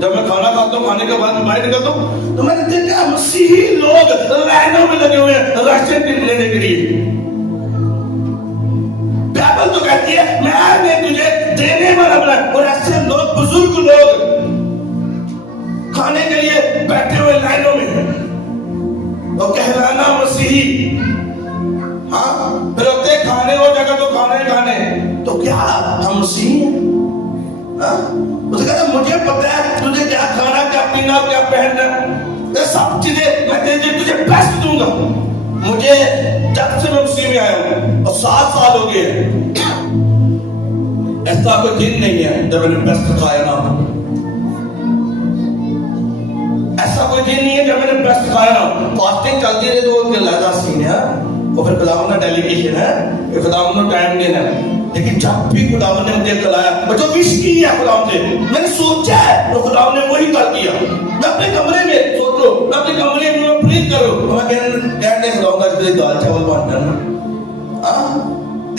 जब मैं खाना खाता हूँ, खाने के बाद बाहर निकलता हूँ, तो मैंने देखा मसीही लोग लाइनों में लगे हुए हैं राशन लेने के लिए। बाइबल तो कहती है मैंने तुझे देने वाला बनाया, और ऐसे लोग, बुजुर्ग लोग खाने के लिए बैठे हुए लाइनों में, तो कहलाना मसीही। हाँ, फिर होते खाने हो जगह तो खाने, तो क्या हम मसीही हैं? उसे कहता मुझे पता है तुझे क्या खाना, क्या पीना, क्या पहनना, ये सब चीजें मैं तुझे बेस्ट दूंगा। मुझे जब से मैं मसीह में आया हूं और 7 साल हो गए, ऐसा कोई दिन नहीं है जब मैंने बेस्ट खाया ना, ऐसा कोई दिन नहीं है जब मैंने बेस्ट खाया ना। फास्टिंग चलती रही तो वो लगा सीन है, वो फिर खुदावंद का डेलीगेशन है, ये खुदावंद को टाइम देना है। लेकिन जब भी खुदावंद ने मुझे बुलाया, मैं जो विश की है खुदावंद से, मैंने सोचा है तो खुदावंद ने वही कर दिया। मैं अपने कमरे में सोचो, मैं अपने कमरे में प्रे करो, मैं कहने खुदावंद आज दाल चावल बन जाना,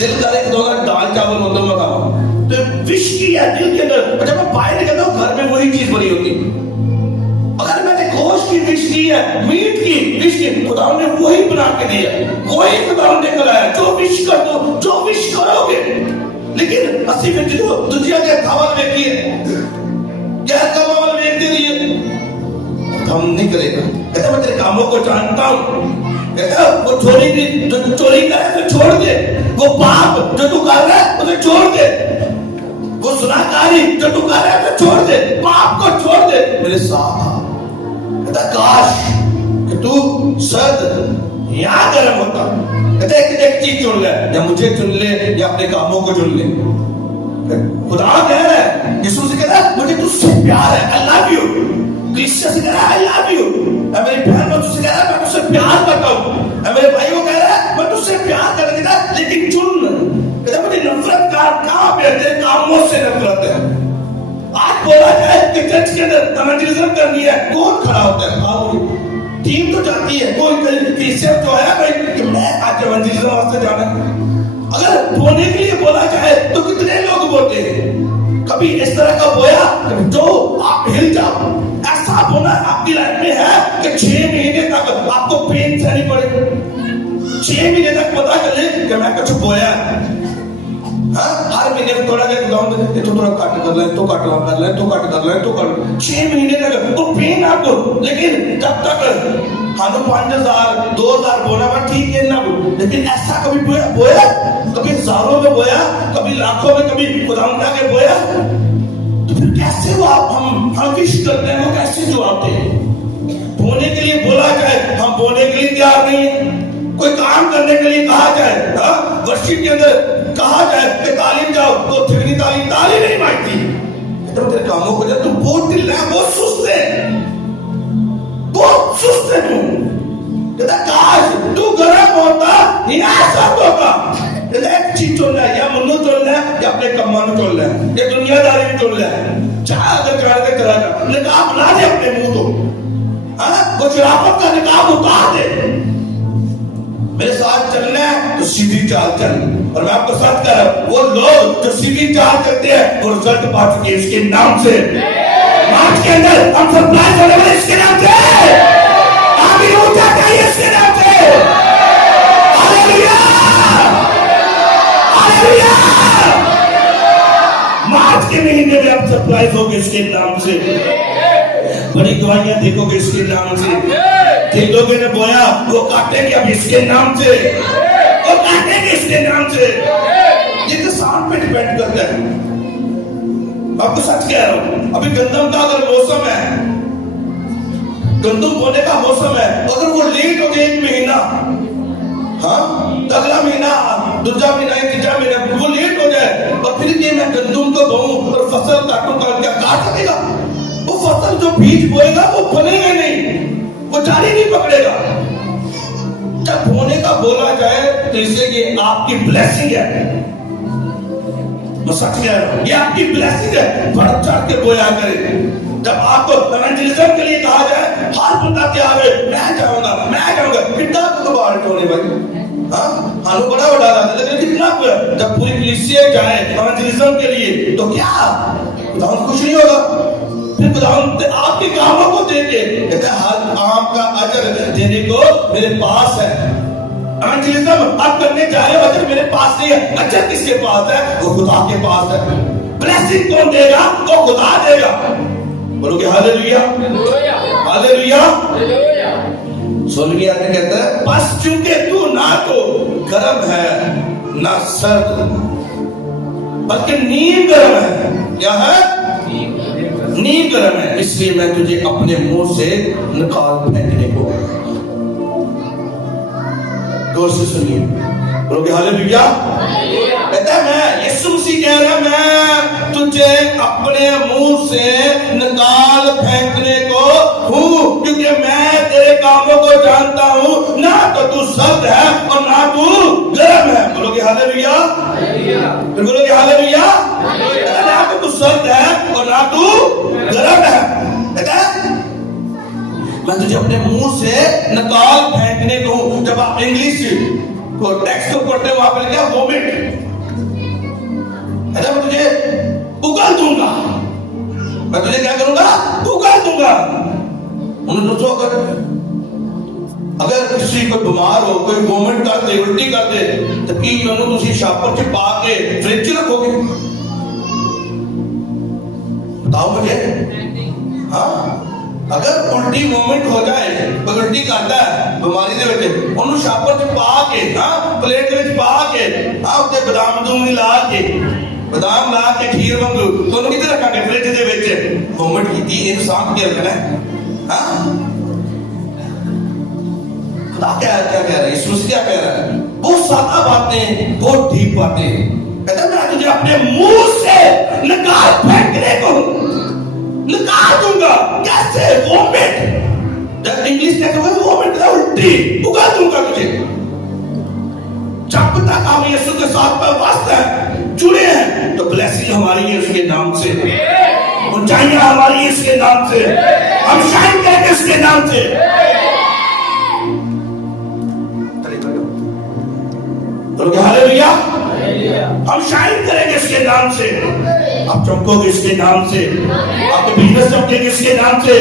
दिल करे खुदावंद दाल चावल होता मैं खाऊं, तो विश की है दिल के अंदर। जब मैं बाहर निकलता हूँ घर में वही चीज बनी होती। अगर मैंने गोश्त की विश की है, मीट की विश की, खुदावंद ने वही बना के दिया, वही खुदावंद ने कराया। जो विश कर दो, जो विश करोगे। लेकिन असली व्यक्ति को दुनिया के खावल व्यक्ति है, गैर कमावल व्यक्ति दिए, हम नहीं करेगा। कहता मैं तेरे कामों को जानता हूं, कहता वो चोरी करे तो छोड़ दे, वो पाप जो तू कर रहा है उसे छोड़ दे, वो सुनाकारी जो तू कर रहा है तो छोड़ दे, पाप को छोड़ दे, मेरे साथ। काश कि तू सर्द या गर्म होता। कहते एक चीज चुन ले, या मुझे चुन ले या अपने कामों को चुन ले। खुदा कह रहा है, यीशु से कह रहा है मुझे तुझसे प्यार है, आई लव यू। क्रिश्चियन से कह रहा है आई लव यू। मेरी बहन को तुझसे कह रहा है मैं तुझसे प्यार करता हूं। मेरे भाई को कह रहा है मैं तुझसे प्यार करता हूं, लेकिन चुन। कहता मुझे नफरत कहां पे, तेरे कामों से नफरत है। आज बोला जाए कि चर्च के अंदर इवेंजलिज्म करनी है, कौन खड़ा होता है? टीम तो जाती है, कोई क्रिश्चियन तो है भाई कि मैं आज इवेंजलिज्म वास्ते जाना है। अगर बोलने के लिए बोला जाए तो कितने लोग बोलते हैं। कभी इस तरह का बोया जो आप हिल जाओ, ऐसा बोला आपकी लाइफ में है कि 6 महीने तक आपको पेन सहनी पड़े, 6 महीने तक पता चले कि मैं कुछ बोया। हर महीने में थोड़ा तो थोड़ा कट कर ले, तो कट कर ले, तो कट कर ले, तो कर 6 महीने तक तो पेन आपको। लेकिन जब तक हाँ तो 5,000 2,000 बोला मैं ठीक है ना, लेकिन ऐसा कभी बोया, कभी हजारों में बोया, कभी लाखों में, कभी खुदावंद के बोया, तो फिर कैसे वो हम विश करते हैं, वो कैसे जवाब दें? बोलने के लिए बोला जाए हम बोलने के लिए तैयार नहीं है। कोई काम करने के लिए कहा जाए, वर्शिप के अंदर कहा जाए कि तालीम जाओ, तो थिवनी तालीम नहीं मांगती। तो तेरे कामों को जब तू बहुत ढिल्ला है, बहुत सुस्त है, बहुत सुस्त है तू। कहता काश तू गर्म होता या सर्द होता। कहता एक चीज चुन ले, या मन्नू चुन ले या अपने कम्मा में चुन ले, या दुनियादारी में चुन ले। चाह अगर कर के चला जा, निकाब ला दे अपने मुंह को, वो शराफत का निकाब उतार दे। मेरे साथ चलना है तो सीधी चाल चल। और मैं आपको सच कह रहा हूं, वो लोग जो सीधी चाल करते हैं वो रिजल्ट पा चुके हैं इसके नाम से। मार्च के अंदर हम सरप्राइज होने वाले इसके नाम से। आमीन ऊंचा चाहिए इसके नाम से। Hallelujah, hallelujah. मार्च के महीने में आप सरप्राइज होगे इसके नाम से। बड़ी दवाइयां देखोगे इसके नाम से। जिन लोगों ने बोया वो काटेंगे अब इसके नाम से, वो काटेंगे इसके नाम से। ये तो सांप पे डिपेंड करता है। आपको सच कह रहा हूं, अभी गंदम का अगर मौसम है, गंदम बोने का मौसम है, अगर वो लेट हो जाए 1 महीना, हाँ अगला महीना, दूसरा महीना, तीसरा महीना वो लेट हो जाए और फिर ये मैं गंदम को बोऊं और फसल काटूं, क्या काट सकेगा? वो फसल जो बीज बोएगा वो बनेगा नहीं, वो जारी नहीं पकड़ेगा। जब होने का बोला जाए तो इसलिए ये आपकी ब्लेसिंग है। मैं सच कह रहा हूं, ये आपकी ब्लेसिंग है। बढ़ चढ़ के बोया करे। जब आपको इवेंजलिज्म के लिए कहा जाए, हर बंदा तैयार है, मैं जाऊंगा, कितना तो बाहर होने भाई, हाँ हालो बड़ा लेकिन कितना जब पूरी कलीसिया जाए इवेंजलिज्म के लिए तो क्या खुदावंद कुछ नहीं होगा। फिर खुदावंद आपके कामों को देके कहता है हर आपका अजर देने को मेरे पास है। इवेंजलिज्म आप करने जा रहे हो, अजर मेरे पास नहीं है। अजर किसके पास है? वो खुदा के पास है। ब्लेसिंग कौन देगा? वो खुदा देगा। बोलोगे हालेलुया, हालेलुया। सोलहवीं आयत कहता है बस चूंकि तू ना तो गर्म है ना सर्द, बल्कि नीम गर्म है। क्या है? नीम गर्म है, इसलिए मैं तुझे अपने मुंह से निकाल फेंकने को। गौर से सुनिए, बोलोगे हालेलुया। कहता है मैं, यीशु मसीह कह रहा है मैं तुझे अपने मुंह से निकाल फेंकने को हूं, क्योंकि मैं तेरे कामों को जानता हूं। ना तो तू सर्द है और ना तू गर्म है। बोलोगे हालेलुया, फिर बोलोगे हालेलुया। ना तो तू सर्द है और ना तू गर्म है। कहता है मैं तुझे अपने मुंह से निकाल फेंकने को हूं। जब आप इंग्लिश को टेक्स्ट को पढ़ते हो वहां पर क्या वोमिट, मैं तुझे उगल दूंगा, मैं तुझे क्या करूंगा? उगल दूंगा। उन्होंने दोस्तों अगर किसी कोई बीमार हो, कोई वोमिट कर दे, उल्टी कर दे, तो की तुम शापर च पा के फ्रिज रखोगे? बताओ मुझे। हाँ, अगर उल्टी मूवमेंट हो जाए, कोई उल्टी करता है बीमारी दे विच, उन्होंने शापर च पा के, हाँ प्लेट विच पा के, हाँ उत्ते बादाम दूंगी ला के, बादाम ला के खीर वांगू तो किते रखांगे? फ्रिज दे विच। मूवमेंट कीती इंसान के रखना है। हाँ खुदा क्या कह रहा है? यीशु क्या कह रहा है? बहुत सादा बातें, बहुत डीप बातें। कहता है मैं तुझे अपने मुंह से निकाल फेंकने को निकाल दूंगा। कैसे? वोमिट। जब इंग्लिश में कहते वोमिट का उल्टी, उगा दूंगा तुझे। जब तक हम यीशु के साथ में वास्ता है, जुड़े हैं, तो ब्लेसिंग हमारी है उसके नाम से, ऊंचाइयां हमारी है इसके नाम से, हम शाइन करेंगे इसके नाम से। हालेलुया, हम शाइन करेंगे इसके नाम से, आप चमकोगे इसके नाम से, आपके बिजनेस चमकेंगे इसके नाम से,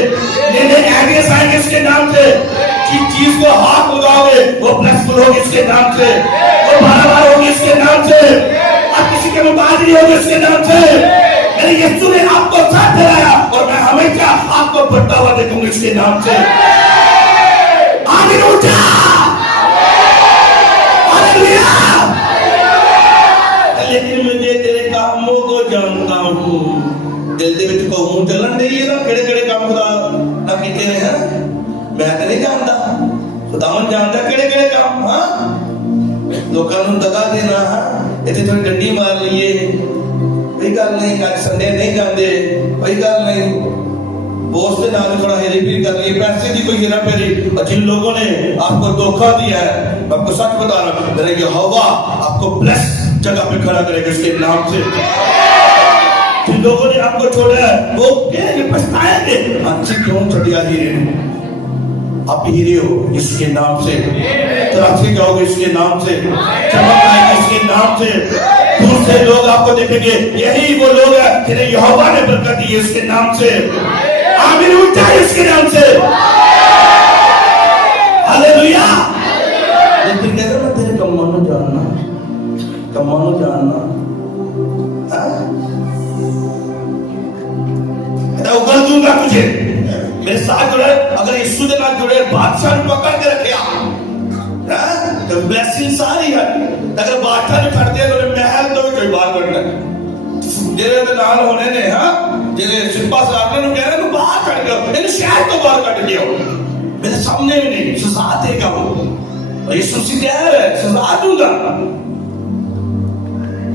नए नए आइडियाज आएंगे इसके नाम से, जिस चीज को हाथ लगाओगे वो ब्लेसफुल होगी इसके नाम से, वो बार होगी इसके नाम से, आप किसी के मुकाबले होगे इसके नाम से। मेरे यीशु ने आपको साथ दिलाया और मैं हमेशा आपको बढ़ता हुआ देखूंगा इसके नाम से। आमीन ऊंचा, हालेलुया। लेकिन मुझे तेरे कामों को जानता हूं। दिल दे विच कहूं चलन दे ना केड़े केड़े काम खुदा ना कीते ने है, मैं तो नहीं जानता, खुदावन जानता केड़े केड़े काम। हां लोकां नूं दगा देना, इत्थे थोड़ी डंडी मार लईए, कोई गल नहीं, आज संडे नहीं जाते, कोई गल नहीं, बॉस के नाल थोड़ा हेरी फेरी कर ली, पैसे की कोई हेरा फेरी। और जिन लोगों ने आपको धोखा दिया है, मैं आपको सच बता रहा हूं, मेरे यहोवा आपको ब्लेस जगह पे खड़ा करेगा इसके नाम से। जिन लोगों ने आपको छोड़ा है वो कहेंगे, पछताएंगे, अच्छी क्यों छड़िया दी रे, आप हीरे हो इसके नाम से, तरक्की जाओगे इसके नाम से, चमक आएगी इसके नाम से। दूर से लोग आपको देखेंगे, यही वो लोग हैं जिन्हें यहोवा ने बरकत दी इसके नाम से। आमीन उठा इसके नाम से, हालेलुया। लेकिन कहते मैं तेरे कमानो जानना, कमानो जानना, उगल दूंगा तुझे। मेरे साथ जुड़े, अगर यीशु के साथ जुड़े, बादशाह ने पकड़ के रखे तो ब्लेसिंग सारी है। अगर बादशाह ने खड़ते तो महल तो कोई बात करना जेरे ते नाल होने ने, हां जेरे सिपा साहब ने कह रहे तू बाहर कट गया, इन शहर तो बाहर कट गया, मेरे सामने भी नहीं, सजा देगा वो। और यीशु से कह रहा है सजा दूंगा,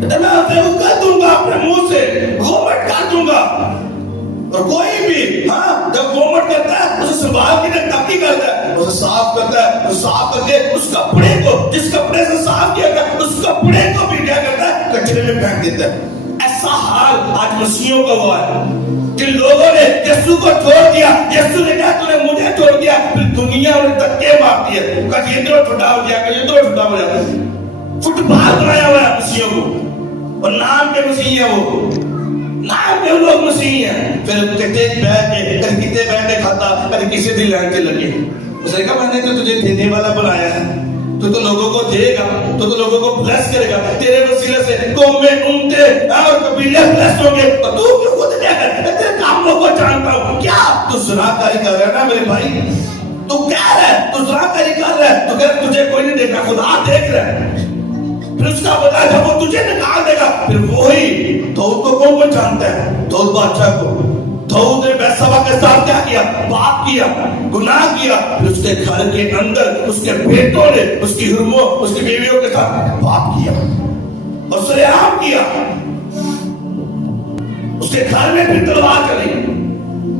मैं अपने उगल दूंगा, अपने मुंह से घूमट काट दूंगा। और कोई भी जब घूमट करता है उसे संभाल के ताकि करता है, उसे साफ करता है, उसे साफ करके उस कपड़े को, जिस कपड़े से साफ किया गया उस कपड़े को भी क्या करता है, कचरे में फेंक देता है। ऐसा हाल आज मसीहियों का हुआ है। जिन लोगों ने यीशु को छोड़ दिया, यीशु ने कहा तूने मुझे छोड़ दिया, फिर दुनिया उन्हें धक्के मारती है, कभी इधर छुटा हो गया, कभी उधर छुटा हो जाता है। फुटबॉल बनाया हुआ है मसीहियों को, और नाम के मसीही है वो, नाम के लोग मसीही हैं। फिर कितने बैठ के, कभी कितने बैठ के खाता, कभी किसी दिन लाइन के लगे। उसने कहा मैंने तो तुझे देने वाला बनाया है, तो लोगों को देगा, तो लोगों को ब्लेस करेगा, तेरे वसीले से कौमें उमटे और कबीले ब्लेस होंगे। और तू क्यों खुद क्या कर, तेरे कामों को जानता हूँ। क्या तू ज़नाकारी कर रहा है ना मेरे भाई, तू कह रहा है तू ज़नाकारी कर रहा है, तू कह रहा तुझे कोई नहीं देख रहा, खुदा देख रहा है। फिर उसका बता जब वो तुझे निकाल देगा, फिर वो ही दाऊद को कौन जानता है, दाऊद बादशाह को। दाऊद ने बैतशबा के साथ क्या किया, पाप किया, गुनाह किया। फिर उसके घर के अंदर उसके बेटों ने, उसकी हुर्मों, उसकी बीवियों के साथ पाप किया और सरेआम किया। उसके घर में फिर तलवार चली,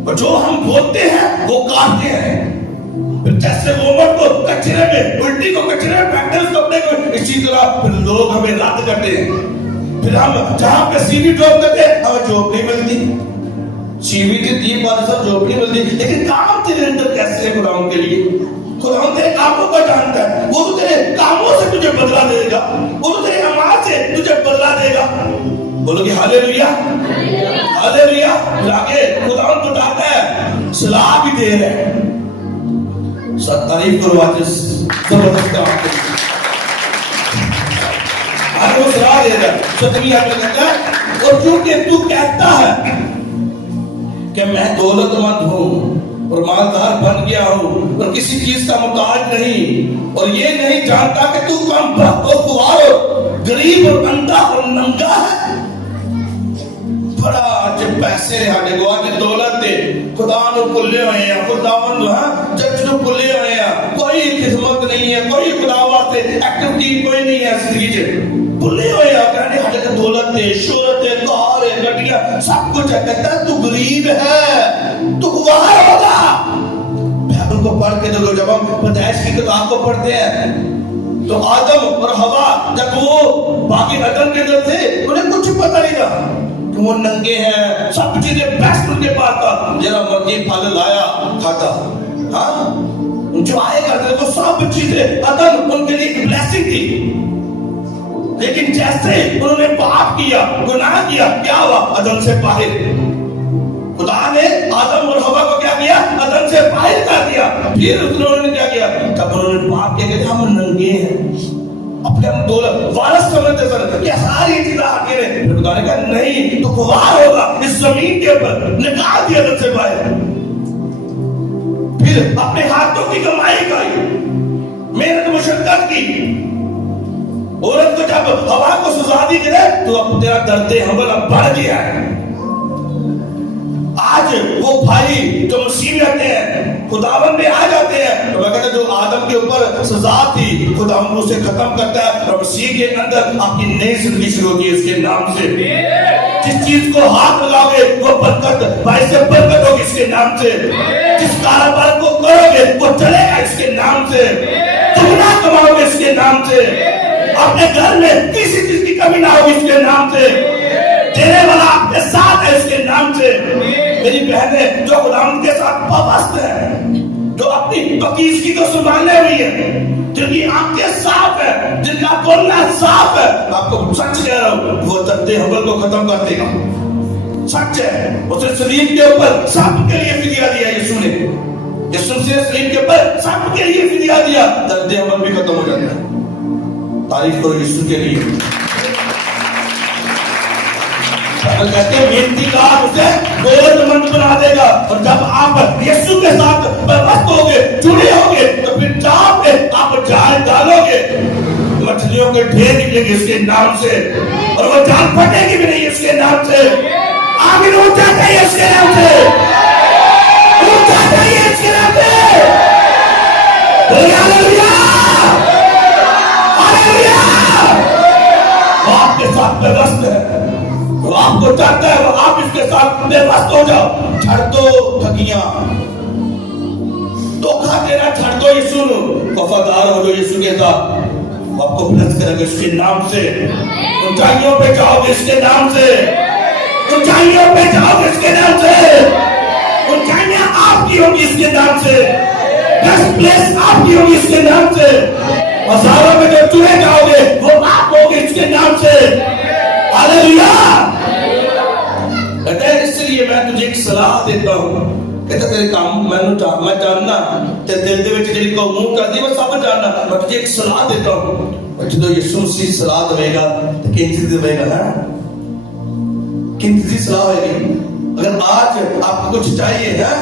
और जो हम बोलते हैं वो काटते हैं। फिर जैसे गोमट को कचरे में, उल्टी को कचरे में फेंकते हैं उस कपड़े को, इसी तरह फिर लोग हमें रद्द करते हैं। फिर हम जहां पे सीवी ड्रॉप करते हैं हमें जॉब नहीं मिलती, सीवी की 3 बार सब जॉब नहीं मिलती। लेकिन काम तेरे अंदर कैसे है खुदावंद के लिए, खुदावंद तेरे कामों को जानता है, वो तो तेरे कामों से तुझे बदला देगा, वो तो तेरे अमाल से तुझे बदला देगा। बोलोगे हालेलुया, हालेलुया। आगे खुदावंद बताता है, सलाह भी दे रहा है, तारीफ करो आज इस जबरदस्त काम के लिए। आगे वो सलाह दे रहा है, 7वीं आयत में कहता है, और क्योंकि तू कहता है कि मैं दौलतमंद हूं और मालदार बन गया हूं और किसी चीज का मुताज नहीं, और ये नहीं जानता कि तू कम बख्त और खुआर और गरीब और अंधा और नंगा है। बड़ा अज पैसे साडे को, अज दौलत है, खुदा नूं भुल्ले हुए हैं, खुदावंद जज नूं भुल्ले हुए हैं, कोई खिदमत नहीं है, कोई खुदा वास्ते एक्टिविटी कोई नहीं है जिंदगी च, भुल्ले हुए हैं। कहने साडे को दौलत है, शोहरत है, कार है, गड्डियां, सब कुछ है। कहता है तू गरीब है, तू खुआर होगा। बाइबल को पढ़ के जब हम पैदाइश की किताब को पढ़ते हैं तो आदम और हवा जब वो बाकी अदन के अंदर थे, उन्हें कुछ पता नहीं था, वो नंगे हैं, सब चीजें बेस्ट उनके पास था, जरा मर्जी फल लाया खाता, हाँ जो आए करते तो सब चीजें अदन उनके लिए ब्लेसिंग थी। लेकिन जैसे उन्होंने पाप किया, गुनाह किया, क्या हुआ, अदन से बाहर। खुदा ने आदम और हवा को क्या किया, अदन से बाहर कर दिया। फिर उन्होंने क्या किया, जब उन्होंने पाप किया, कहते हम नंगे हैं, अपने हम दौलत वारस समझते सर, ये सारी चीजें आगे रहे। फिर खुदा ने कहा नहीं, तो खुआर होगा इस जमीन के ऊपर, निकाल दिया अदन से बाहर। फिर अपने हाथों की कमाई करी, मेहनत मुशक्कत की। औरत को जब हवा को सजा दी गई तो अब तेरा दर्द हमल अब बढ़ गया है। आज वो भाई जो मसीह में आते हैं, खुदावंद में आ जाते हैं, तो मैं कहता जो आदम के ऊपर सजा थी खुदावंद उसे खत्म करता है और मसीह के अंदर आपकी नई जिंदगी शुरू होती है इसके नाम से। जिस चीज को हाथ लगाओगे वो बरकत भाई से बरकत होगी इसके नाम से। जिस कारोबार को करोगे वो चलेगा इसके नाम से। दुगना कमाओगे इसके नाम से। अपने घर में किसी चीज की कमी ना होगी इसके नाम से। तेरे वाला आपके साथ है इसके नाम से। मेरी बहनें जो खुदावंद के साथ वाबस्ते हैं, जो अपनी पकीजगी को संभाले हुई है, जिनकी आंखें साफ है, जिनका बोलना साफ है, आपको सच कह रहा हूं, वो दर्दे हबल को खत्म कर देगा। सच है। उसने सलीब के ऊपर सबके लिए फिदिया दिया। यीशु ने सलीब के ऊपर सबके लिए फिदिया दिया, दर्दे हबल भी खत्म हो जाएगा। तारीफ करो यीशु के लिए। कहते हैं मेहनती का उसे गोलमंद बना देगा। और जब आप यीशु के साथ व्यस्त होगे, जुड़े होगे, तो फिर जहां पे आप जाल डालोगे, मछलियों के ढेर निकलेंगे इसके नाम से, और वो जाल फटेगी भी नहीं इसके नाम से। आमीन। ऊंचा चाहिए इसके नाम से, ऊंचा चाहिए इसके नाम से। Hallelujah, hallelujah. वो आपके साथ व्यस्त है, वो आपको चाहता है, वो आप इसके साथ व्यस्त हो जाओ। छड़ दो ठगियां, धोखा देना छड़ दो। यीशु वफादार हो जो यीशु के साथ, आपको ब्लेस करेंगे इसके नाम से। ऊंचाइयों पे जाओगे इसके नाम से, ऊंचाइयों पे जाओगे इसके नाम से। ऊंचाइयां आपकी होगी इसके नाम से, बेस्ट प्लेस आपकी होगी इसके नाम से। हजारों में जो चुने जाओगे वो आप होगे इसके नाम से। हालेलुया। कहते हैं इसलिए मैं तुझे एक सलाह देता हूं। कहता तेरे काम मैं जानना ते दिल दे विच जेड़ी को मुंह करदी मैं सब जानना, मैं तुझे एक सलाह देता हूं। जो यीशु मसीह सलाह देगा तो किंतु देगा ना, किंतु सलाह होगी। अगर आज आपको कुछ चाहिए है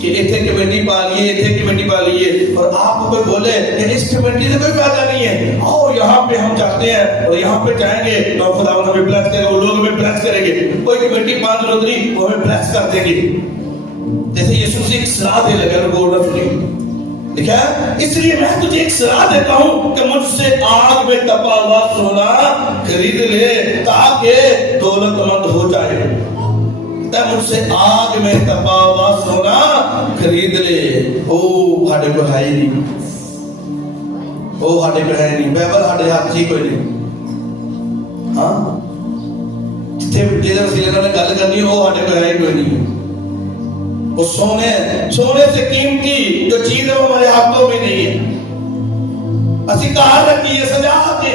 कि इथे कमेटी पा लिए, इथे कमेटी पा लिए, और आपको कोई बोले कि इस कमेटी से कोई फायदा नहीं है, आओ यहाँ पे हम जाते हैं और यहाँ पे जाएंगे तो खुदा हमें ब्लेस करेगा, वो लोग हमें ब्लेस करेंगे। कोई कमेटी पांच जरूरत नहीं, वो हमें ब्लेस कर देंगे। जैसे यीशु से एक सलाह दे लगा बोल रहा सुनिए, ठीक है। इसलिए मैं तुझे एक सलाह देता हूँ कि मुझसे आग में तपा हुआ सोना खरीद ले ताकि दौलतमंद हो जाए। मुझसे आग में तपा हुआ सोना खरीद ले। ओ हाडे को है ही नहीं, ओ हाडे को है नहीं, बाइबल हाडे हाथ ही कोई नहीं। हाँ जिथे वसीले ने गल करनी वो हाडे को है ही कोई नहीं। वो सोने से कीमती जो चीज है वो हमारे हाथों में नहीं है। असी कार रखी है सजा के,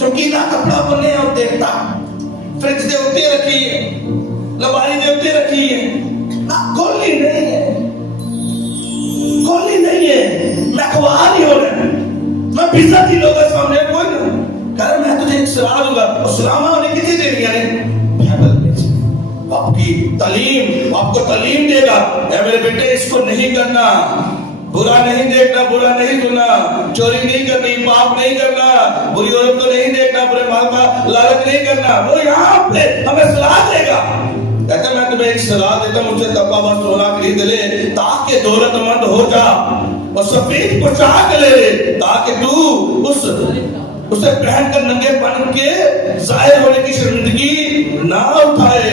चमकीला कपड़ा बने और देखता फ्रिज के उत्ते रखी है, लबारी के उत्ते रखी है, खोली नहीं है, खोली नहीं है। मैं खवा नहीं हो रहा, मैं पिज्जा की लोगों के सामने कोई नहीं कर, मैं तुझे एक सलाह दूंगा। और सलाह उन्हें कितनी देनी है? बाइबल में आपकी तालीम, आपको तालीम देगा। मेरे बेटे इसको नहीं करना, बुरा नहीं देखना, बुरा नहीं सुनना, चोरी नहीं करनी, पाप नहीं करना, बुरी औरत को नहीं देखना, बुरे माल का लालच नहीं करना। वो यहाँ पे हमें सलाह देगा। कहता मैं तुम्हें एक सलाह देता हूं, मुझसे तपा हुआ सोना खरीद ले ताकि दौलतमंद हो जा, और सफेद पोशाक ले ताकि तू उसे पहनकर नंगेपन के जाहिर होने की शर्मिंदगी ना उठाए।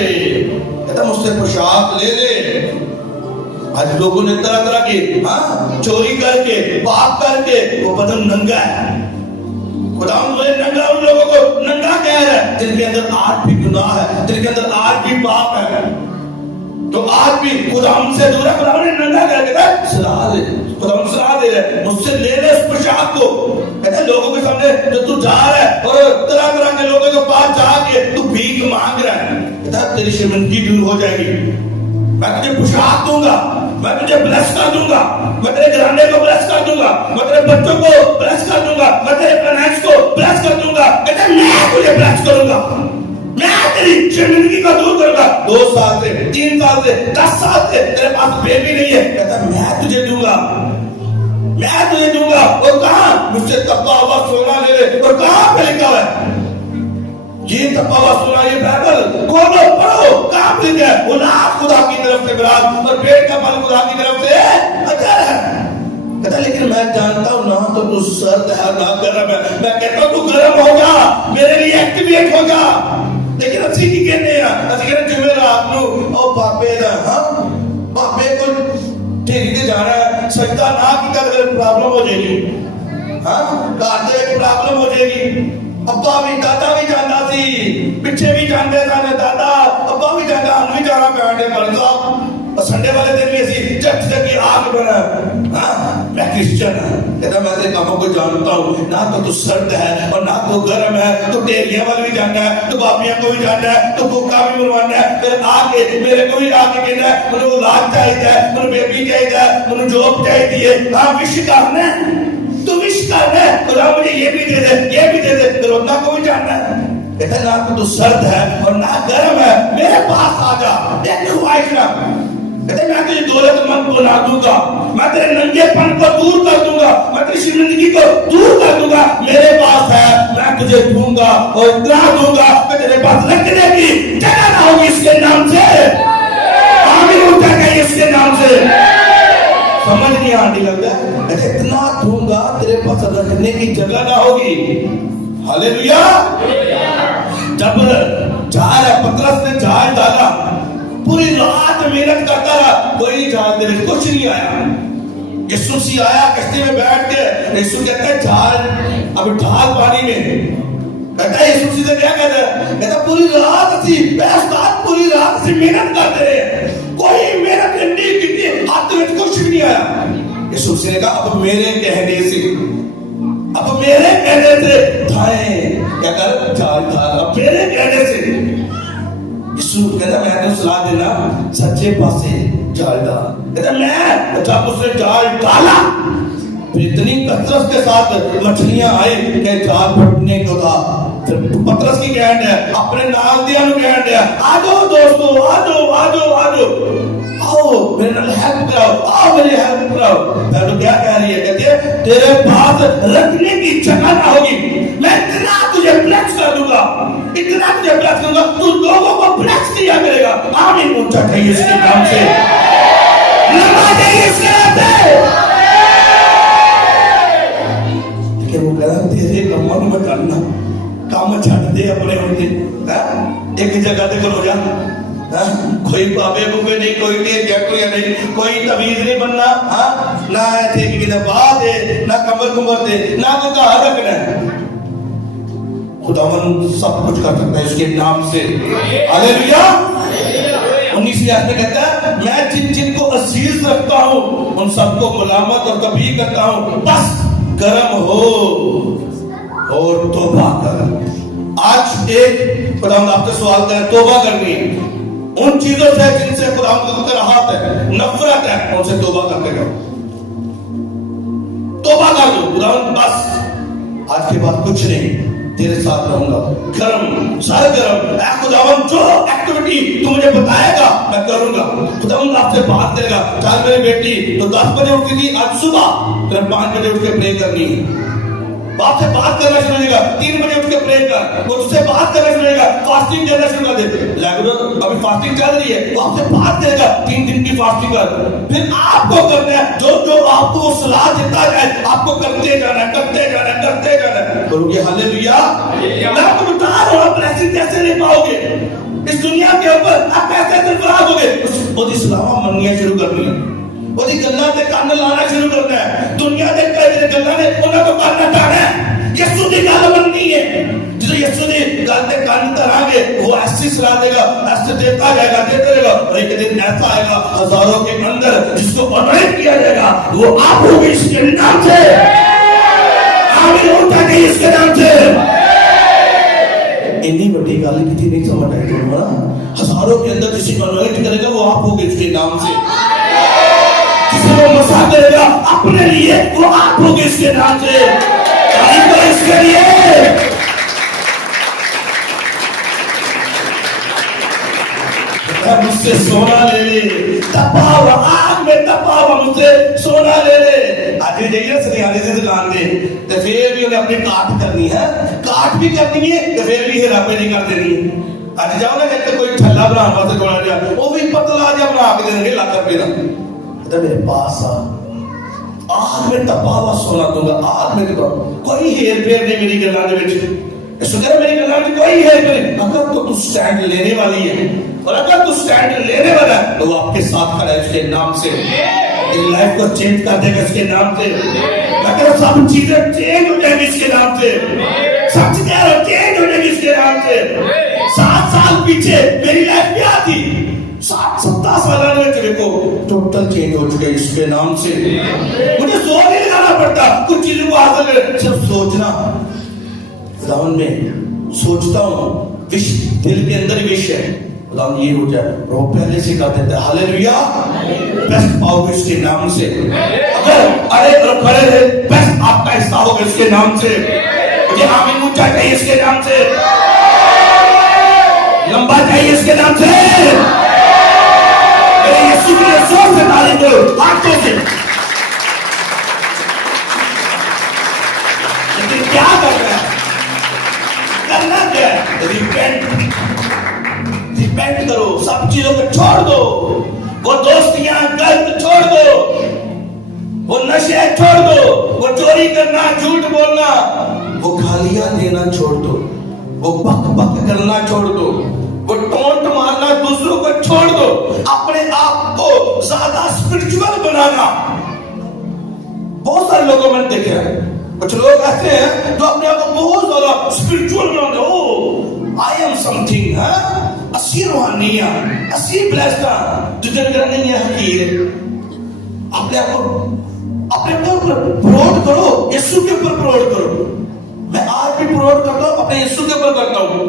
कहता मुझसे पोशाक ले ले। आज लोगों ने तरह तरह की चोरी करके, पाप करके वो बदन नंगा है। खुदा नंगा उन लोगों को नंगा कह रहा है जिनके अंदर आज भी गुनाह है, जिनके अंदर आज भी पाप है, तो आज भी खुदा हमसे दूर है। खुदा ने नंगा करके सलाह दे, खुदा हम सलाह दे रहे मुझसे ले ले उस पोशाक को। कहते लोगों के सामने जो तू जा रहा है और तरह तरह के लोगों के पास जाके तू भीख मांग रहा है, कहता तेरी शर्मिंदगी दूर हो जाएगी। मैं तुझे पोशाक दूंगा, मैं तुझे ब्लेस कर दूंगा, मैं तेरे घराने को ब्लेस कर दूंगा, मैं तेरे बच्चों को ब्लेस कर दूंगा, मैं तेरे फाइनेंस को ब्लेस कर दूंगा। कहते मैं तुझे ब्लेस करूंगा, मैं तेरी शर्मिंदगी को दूर करूंगा। 2 साल से, 3 साल से, 10 साल से तेरे पास बेबी नहीं है, कहता मैं तुझे दूंगा, मैं तुझे दूंगा। और कहा मुझसे तपा हुआ सोना ले ले। और कहां पे लिखा है ये तपा हुआ सोना? ये बाइबल खोलो पढ़ो, कहां पे लिखा है? वो नाम खुदा की तरफ से विराज और पेट का फल खुदा की तरफ से अजर है। कहता लेकिन मैं जानता हूं ना तो तू सर्द है ना गर्म है। मैं कहता हूं तू गर्म हो जा, मेरे लिए एक्टिवेट हो जा। लेकिन असि की कहते हैं, असि कहते जुमेरात नु ओ बाबे दा बाबे को ढेरी ते जाना है, सजदा ना कीता तो प्रॉब्लम हो जाएगी। घर दे विच प्रॉब्लम हो जाएगी। अब्बा भी दादा भी जाना सी, पिछे भी जाते सन, दादा अब्बा भी जाता, हम भी जाना पैण दे। और संडे वाले दिन भी ऐसी चर्च की आग बना, हाँ मैं क्रिश्चियन है, कहता मैं तेरे कामों को जानता हूँ, ना तो तू सर्द है और ना तो गर्म है, तो टेरिया वाले भी जानना है, तो बापियां को भी जानना है, तो भूखा भी मरवाना है, फिर आके मेरे को भी आके कहना है मुझे औलाद चाहिए, मुझे बेबी चाहिए, मुझे जॉब चाहिए, हाँ विश करना है, तो विश करना है, खुदा मुझे ये भी दे दे, ये भी दे दे, फिर उतना को भी जानना है। कहता ना तो तू सर्द है और ना गर्म है, मेरे पास आ जा, एक ख्वाहिश ना, कहते मैं तुझे दौलतमंद बना दूंगा, मैं तेरे नंगेपन को दूर कर दूंगा, मैं तेरी शर्मिंदगी को दूर कर दूंगा, मेरे पास है, मैं तुझे दूंगा और इतना दूंगा कि तेरे पास रखने की जगह ना होगी इसके नाम से, आमीन उठा के इसके नाम से, समझ नहीं आने लगता, कहते इतना दूंगा तेरे पास रखने की जगह ना होगी। हालेलुया। जब जाल पतरस ने जाल डाला, पूरी रात मेहनत करता रहा, कोई जाल दे कुछ नहीं आया। यीशु सी आया कश्ती में बैठ के, यीशु कहता है जाल अब ढाल पानी में, कहता है यीशु सी से क्या कहता है, कहता पूरी रात सी पूरी रात सी मेहनत करते रहे, कोई मेहनत नहीं की, हाथ में कुछ भी नहीं आया। यीशु सी ने कहा अब मेरे कहने से ढाए क्या कर जाल ढाल, अब मेरे कहने से। यीशु कहता मैं तो सलाह देना सच्चे पासे जाल डाल, कहता मैं जब उसने जाल डाला फिर इतनी कसरत के साथ मछलियां आई कि जाल फटने को था। फिर पतरस की कहने है अपने नाल दिया नु कहने है आ जाओ दोस्तों, आ जाओ आओ मेरे नाल हेल्प कराओ, आओ मेरी हेल्प कराओ। फिर तो क्या कह रही है, कहती है तेरे पास रखने की जगह ना होगी, मैं इतना तुझे ब्लेस कर दूंगा, इतना तुझे ब्लेस करूंगा, तू लोगों को ब्लेस किया करेगा। आमीन ऊंचा कहिए इसके नाम से, नमाज़ इसके नाम से। लेकिन वो कह रहा तेरे कम्मा में करना, काम छड़ दे अपने होते, एक जगह ते करो जा, कोई बाबे बुबे नहीं, कोई नहीं, कोई तमीज नहीं बनना, हाँ ना थे कि बात है ना कमर कुमर दे ना कोई कहा रखना, खुदावन सब कुछ कर सकता है इसके नाम से। हालेलुया। 19 आयत में कहता है मैं जिन जिन को अजीज रखता हूँ उन सबको मलामत और कभी करता हूँ, बस गर्म हो और तौबा कर। आज एक खुदावंद आपसे सवाल करें, तौबा करनी है उन चीजों से जिनसे खुदावंद का राहत है, नफरत है, उनसे तौबा करके जाओ, तौबा कर दो। खुदावंद बस आज के बाद कुछ नहीं, तेरे साथ रहूंगा, गर्म सरगर्म, खुदावंद जो एक्टिविटी तू मुझे बताएगा मैं करूंगा। खुदावंद आपसे बात करेगा, चाहे मेरी बेटी तो 10 बजे उठती थी, आज सुबह फिर 5 बजे उठ के प्रे करनी है, बाप से बात करना शुरू करेगा, 3 बजे उठ के प्रे कर, वो तुझसे बात करना शुरू करेगा, फास्टिंग करना शुरू कर दे, रेगुलर अभी फास्टिंग चल रही है, वो आपसे बात करेगा 3 दिन की फास्टिंग कर, फिर आपको करना है जो आपको सलाह देता है, आपको करते जाना है। बोलोगे हालेलुया। मैं आपको बता रहा हूँ आप ब्लेसिंग कैसे ले पाओगे इस दुनिया के ऊपर, आप कैसे सरफराज होगे, उसकी सलाह मननियां शुरू करनी है, ਉਹਦੀ ਗੱਲਾਂ ਤੇ ਕੰਨ ਲਾਣਾ ਸ਼ੁਰੂ ਕਰਨਾ ਹੈ, ਦੁਨੀਆ ਦੇ ਜਿਹੜੇ ਗੱਲਾਂ ਨੇ ਉਹਨਾਂ ਤੋਂ ਕੰਨ ਹਟਾਣਾ ਹੈ, ਯਿਸੂ ਦੀ ਗੱਲ ਮੰਨਣੀ ਹੈ। ਜਦੋਂ ਯਿਸੂ ਦੀ ਗੱਲ ਤੇ ਕੰਨ ਧਰਾਂਗੇ वो ऐसी सलाह देगा, ऐसे देता रहेगा, और एक दिन ऐसा आएगा हजारों के अंदर जिसको अनॉइंट किया जाएगा, वो आप होंगे इसके नाम से, आमीन होता नहीं इसके नाम से। इतनी बड़ी गल किसी नहीं समझ आई तुम ना, हजारों के अंदर जिसको अनॉइंट करेगा वो आप होंगे इसके नाम से, वो मसा करेगा अपने लिए वो आप होंगे इसके नाम से, इसके लिए मुझसे सोना ले ले, तपा हुआ आग में तपा हुआ मुझसे सोना ले ले। आज जाइए सरियाने की दुकान पे तो फिर भी उन्हें अपनी काट करनी है, काट भी करनी है तो फिर भी हेराफेरी कर देनी है। आज जाओ ना कहते कोई ठल्ला बना वास्ते थोड़ा जा, वो भी पतला जा बना के देंगे लाख रुपए का, मेरे पास आग में तपा हुआ सोना दूंगा, आग में कोई हेर फेर नहीं मेरी गल्लां दे विच, शुक्र मेरी गल्लां में कोई हेर फेर। अगर तो तू स्टैंड लेने वाली है और अगर तू स्टैंड लेने वाला है तो वो आपके साथ खड़ा है इसके नाम से, तेरी लाइफ को चेंज कर देगा इसके नाम से, अगर सब चीजें चेंज हो जाएंगी इसके नाम से, सब चीजें चेंज हो जाएंगी इसके नाम से। 7 साल पीछे मेरी लाइफ क्या थी, 60-70 साल में देखो टोटल चेंज हो चुके इसके नाम से। मुझे जोर नहीं लगाना पड़ता कुछ चीजों को हासिल कर, सिर्फ सोचना। खुदावन में सोचता हूँ, विश दिल के अंदर विश है, खुदावन ये हो जाए, वो पहले से कर देता है। हालेलुया, बेस्ट पाओगे इसके नाम से। अगर अरे खड़े रहे, बेस्ट आपका हिस्सा होगा इसके नाम से। मुझे आमीन ऊंचा चाहिए इसके नाम से, लंबा चाहिए इसके नाम से। यीशु के लिए जोर से ताली दो, हाथों से। लेकिन क्या करना है, करना क्या है? रिपेंट करो, सब चीजों को छोड़ दो। वो दोस्तियां गलत छोड़ दो, वो नशे छोड़ दो, वो चोरी करना, झूठ बोलना, वो गालियां देना छोड़ दो, वो बक बक करना छोड़ दो, वो टोंट मारना दूसरों को छोड़ दो। अपने आप को ज्यादा स्पिरिचुअल बनाना। बहुत सारे लोगों में देखे हैं, कुछ लोग ऐसे हैं जो अपने आप को बहुत ज्यादा स्पिरिचुअल बनाते हैं। ओ आई एम समथिंग, असी रूहानिया, असी ब्लेस्ड, तुझे नहीं है हकीर। अपने आप को प्रोड करो, यीशु के ऊपर प्रोड करो। मैं आज भी प्रोड करता हूं, अपने यीशु के ऊपर करता हूं।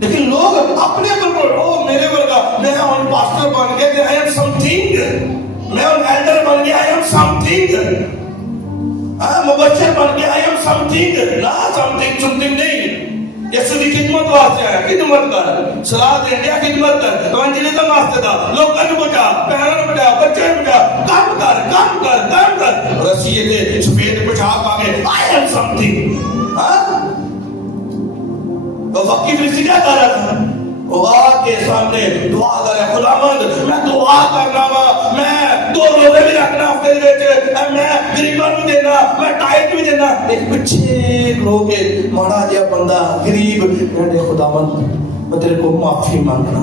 लेकिन लोग अपने ऊपर, ओ मेरे वर्गा, मैं ऑन पास्टर बन गया, आई एम समथिंग, मैं ऑन एल्डर बन गया, आई एम समथिंग, मुबश्शिर बन गया, आई एम समथिंग। ना समथिंग नहीं। यीशु की खिदमत वास्ते है, खिदमत कर, सलाह दे दिया, खिदमत कर, इवेंजलिज्म वास्ते था, लोग कद बचा, पैरों बचा, बच्चे बचा, काम कर। और ऐसी ये सफेद पोशाक आगे, आई एम समथिंग। तो वकील ऋषि क्या कर रहा था? खुदा के सामने दुआ करे, खुदावंद मैं दुआ करना वा, मैं 2 रोजे भी रखना हफ्ते में, मैं गरीबों को देना, मैं टाइट भी देना। एक पिछे लोगे माड़ा जिहा बंदा गरीब कहते, खुदावंद मैं तेरे को माफी मांगना,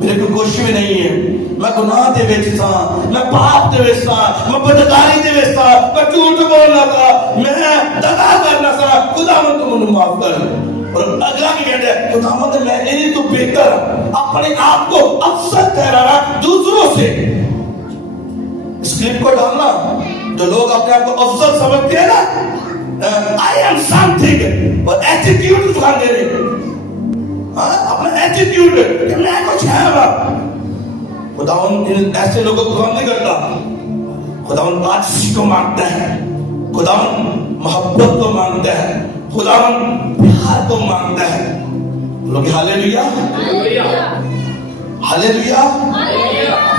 मेरे को कुछ भी नहीं है, मैं गुनाह दे विच था, मैं पाप दे विच था, मैं बदकारी दे विच था, मैं झूठ बोलना था, मैं दगा करना था, खुदावंद तू मुझे माफ कर। और अगला भी कहता है, खुदावंद मैं इन्हीं तो बेहतर अपने आप को अफसर ठहराना दूसरों से। स्क्रिप्ट को डालना, जो लोग अपने आप को अफसर समझते हैं ना, आई एम समथिंग, और एटीट्यूड दिखाते रहे, अपना एटीट्यूड कि मैं कुछ है ना। खुदावंद ऐसे लोगों को खुदा नहीं करता। खुदावंद आजीज़ी को मांगता है, खुदावंद मोहब्बत को मांगता है, खुदावंद प्यार को मांगता है। लोग हालेलुया, हालेलुया,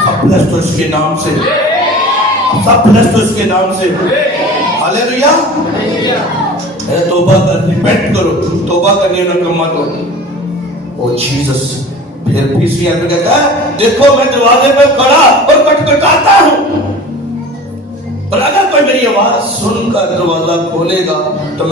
सब ब्लेस्ड हो इसके नाम से, सब ब्लेस्ड हो इसके नाम से। हालेलुया। तौबा कर, रिपेंट करो, तौबा करने में कम मत हो। ओ जीसस, फिर तीसरी आयत में कहता है, देखो मैं दरवाजे पर खड़ा और खटखटाता हूं, और अगर कोई मेरी आवाज सुनकर दरवाजा खोलेगा तो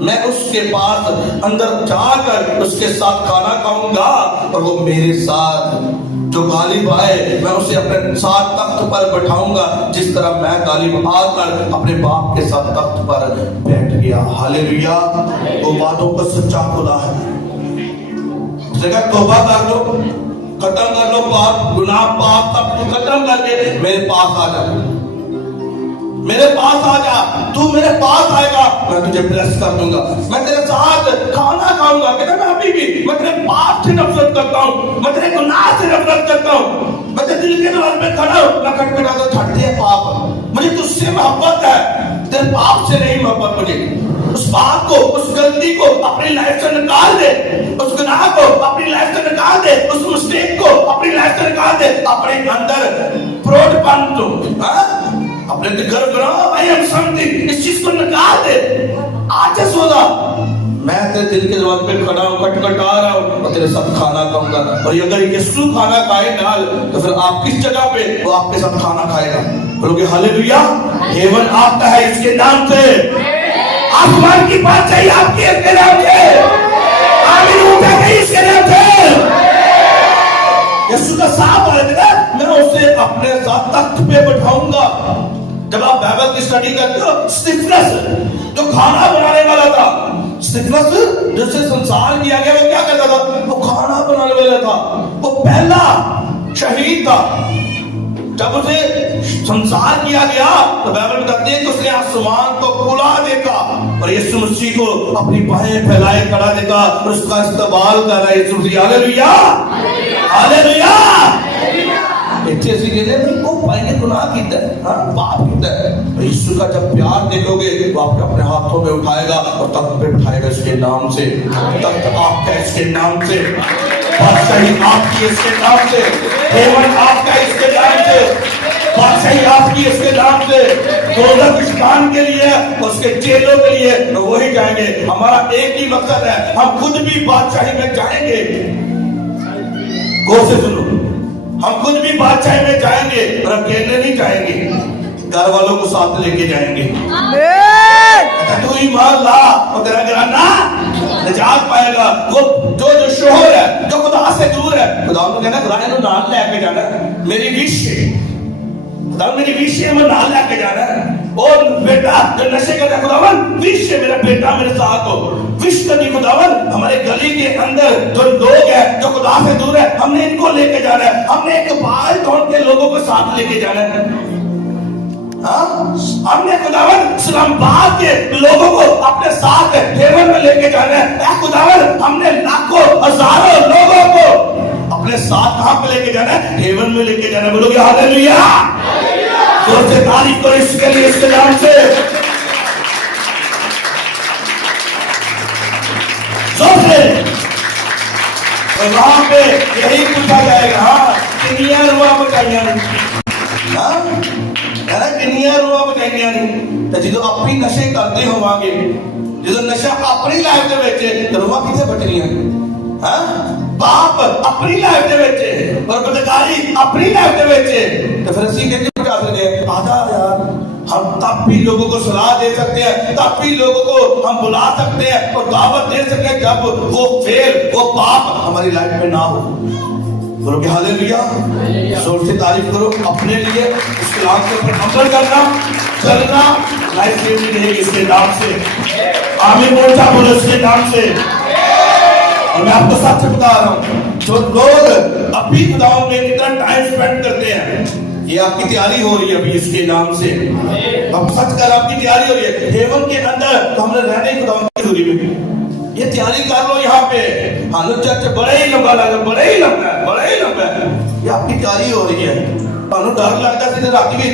मैं उसके पास अंदर जाकर उसके साथ खाना खाऊंगा, और वो मेरे साथ। जो गालिब आए मैं उसे अपने साथ तख्त पर बैठाऊंगा, जिस तरह मैं गालिब आकर अपने बाप के साथ तख्त पर बैठ गया। हालेलुया। वो बातों का सच्चा खुदा है। जगह तौबा कर लो, खत्म कर लो पाप, गुनाह पाप सब खत्म करके मेरे पास आ जा, मेरे पास आ जा। तू मेरे पास आएगा, मैं तुझे ब्लेस कर दूंगा, मैं तेरे साथ खाना खाऊंगा। कहता मैं अभी भी मैं तेरे पाप से नफरत करता हूँ, मैं तेरे गुनाह से नफरत करता हूँ, मैं तेरे दिल के दरवाजे पे खड़ा हूँ, मैं खटखटा तो छट दे पाप, मुझे तुझसे मोहब्बत है, तेरे पाप से नहीं मोहब्बत। मुझे उस पाप को, उस गलती को अपनी लाइफ से निकाल दे, उस गुनाह को अपनी लाइफ से निकाल दे, उस मिस्टेक को अपनी लाइफ से निकाल दे। अपने अंदर प्रोडपन तो अपने गर्व करो, आई एम समथिंग, इस चीज को निकाल दे। आज सोचा मैं तेरे दिल के दरवाजे पे खड़ा हूँ, खटखटा रहा हूँ, और तेरे साथ खाना खाऊंगा। और अगर यीशु खाना खाए नाल, तो फिर आप किस जगह पे वो आपके साथ खाना खाएगा? बोलोगे हालेलुया। हेवन आपका है इसके नाम से, आसमान की बात चाहिए आपकी इसके नाम से, आमीन उठा गई इसके नाम से। यीशु का साफ है, मैं उसे अपने साथ तख्त पे बैठाऊंगा। जब आप बाइबल की स्टडी करते हो, स्टीफनस जो खाना बनाने वाला था, स्टीफनस जिससे संसार किया गया, वो क्या करता था? वो खाना बनाने वाला था, वो पहला शहीद था। जब उसे संसार किया गया तो बाइबल बताती है कि उसने आसमान को खुला देखा और यीशु मसीह को अपनी बाहें फैलाए खड़ा देखा और उसका इस्तकबाल कर रहा है। यीशु मसीह हालेलुया हालेलुया। इतने ऐसी कहते हैं वो पाएंगे गुनाह कीता है, हाँ पाप कीता है। यीशु का जब प्यार देखोगे तो आपको अपने हाथों में उठाएगा और तख्त पे उठाएगा इसके नाम से। तख्त आपका इसके नाम से, बादशाही आपकी इसके नाम से, हेवन आपका इसके नाम से, बादशाही आपकी इसके नाम से। दोज़ख शैतान के लिए, उसके चेलों के लिए तो वही जाएंगे। हमारा एक ही मकसद है, हम खुद भी बादशाही में जाएंगे। गौर से सुनो, हम खुद भी बादशाही में जाएंगे और अकेले नहीं जाएंगे, घर वालों को साथ लेके जाएंगे। तू ईमान ला और तेरा घराना निजात पाएगा। वो जो शोहर है, जो खुदा से दूर है, खुदा को कहना खुदा इन्हों नाल लेके जाना, मेरी विश है, खुदा मेरी विश है, मैं नाल लेके जाना। और बेटा जो नशे करता है, खुदावन विश है मेरा बेटा मेरे साथ हो। विश करनी खुदावन, हमारे गली के अंदर जो लोग हैं जो खुदा से दूर है, हमने इनको लेके जाना है। हमने एक बाल तोड़ के लोगों को साथ लेके जाना है। हमने खुदावन इस्लामाबाद के लोगों को अपने साथ हेवन में लेके जाना है। खुदावन हमने लाखों हजारों लोगों को अपने साथ कहां पे लेके जाना है? हेवन में लेके जाना है। बोलोगे हालेलुया, जोर से तारीफ करो इसके लिए, इसके नाम से जोर से। और वहां पे यही पूछा जाएगा, हाँ किनिया रुआ बचाइया किनिया रुआ बचाइया नहीं तो जो अपनी नशे करते होवांगे, जो नशा अपनी लाइफ के ਵਿੱਚ तो रुआ किथे बचनियां, हाँ पाप अपनी लाइफ के ਵਿੱਚ और बदकारी अपनी लाइफ के ਵਿੱਚ तो फिर ਅਸੀਂ ਕਹਿੰਦੇ बचा सकते हैं। आधा यार हम तब भी लोगों को सलाह दे सकते हैं, तब भी लोगों को हम बुला सकते हैं और दावत दे सकते हैं जब वो फेल, वो पाप हमारी लाइफ में ना हो। बोलो कि हालेलुया, जोर से तारीफ करो अपने लिए। इस कलाम के ऊपर अमल करना, चलना, लाइफ सेवनी रहेगी इसके नाम से। आमीन बोलता बोलो इसके नाम से। और मैं आपको सच बता रहा हूँ, जो लोग अभी खुदावंद में इतना टाइम स्पेंड करते हैं, ये आपकी तैयारी हो रही है अभी इसके नाम से। अब सच कर आपकी तैयारी हो रही है हेवन के अंदर, तो हमने रहने खुदावंद की दूरी में ये तैयारी कर लो। यहाँ पे हालो चर्च बड़ा ही लंबा लगा, बड़ा ही लंबा है, बड़ा ही लंबा है। ये आपकी तैयारी हो रही है। डर लगता है रात भी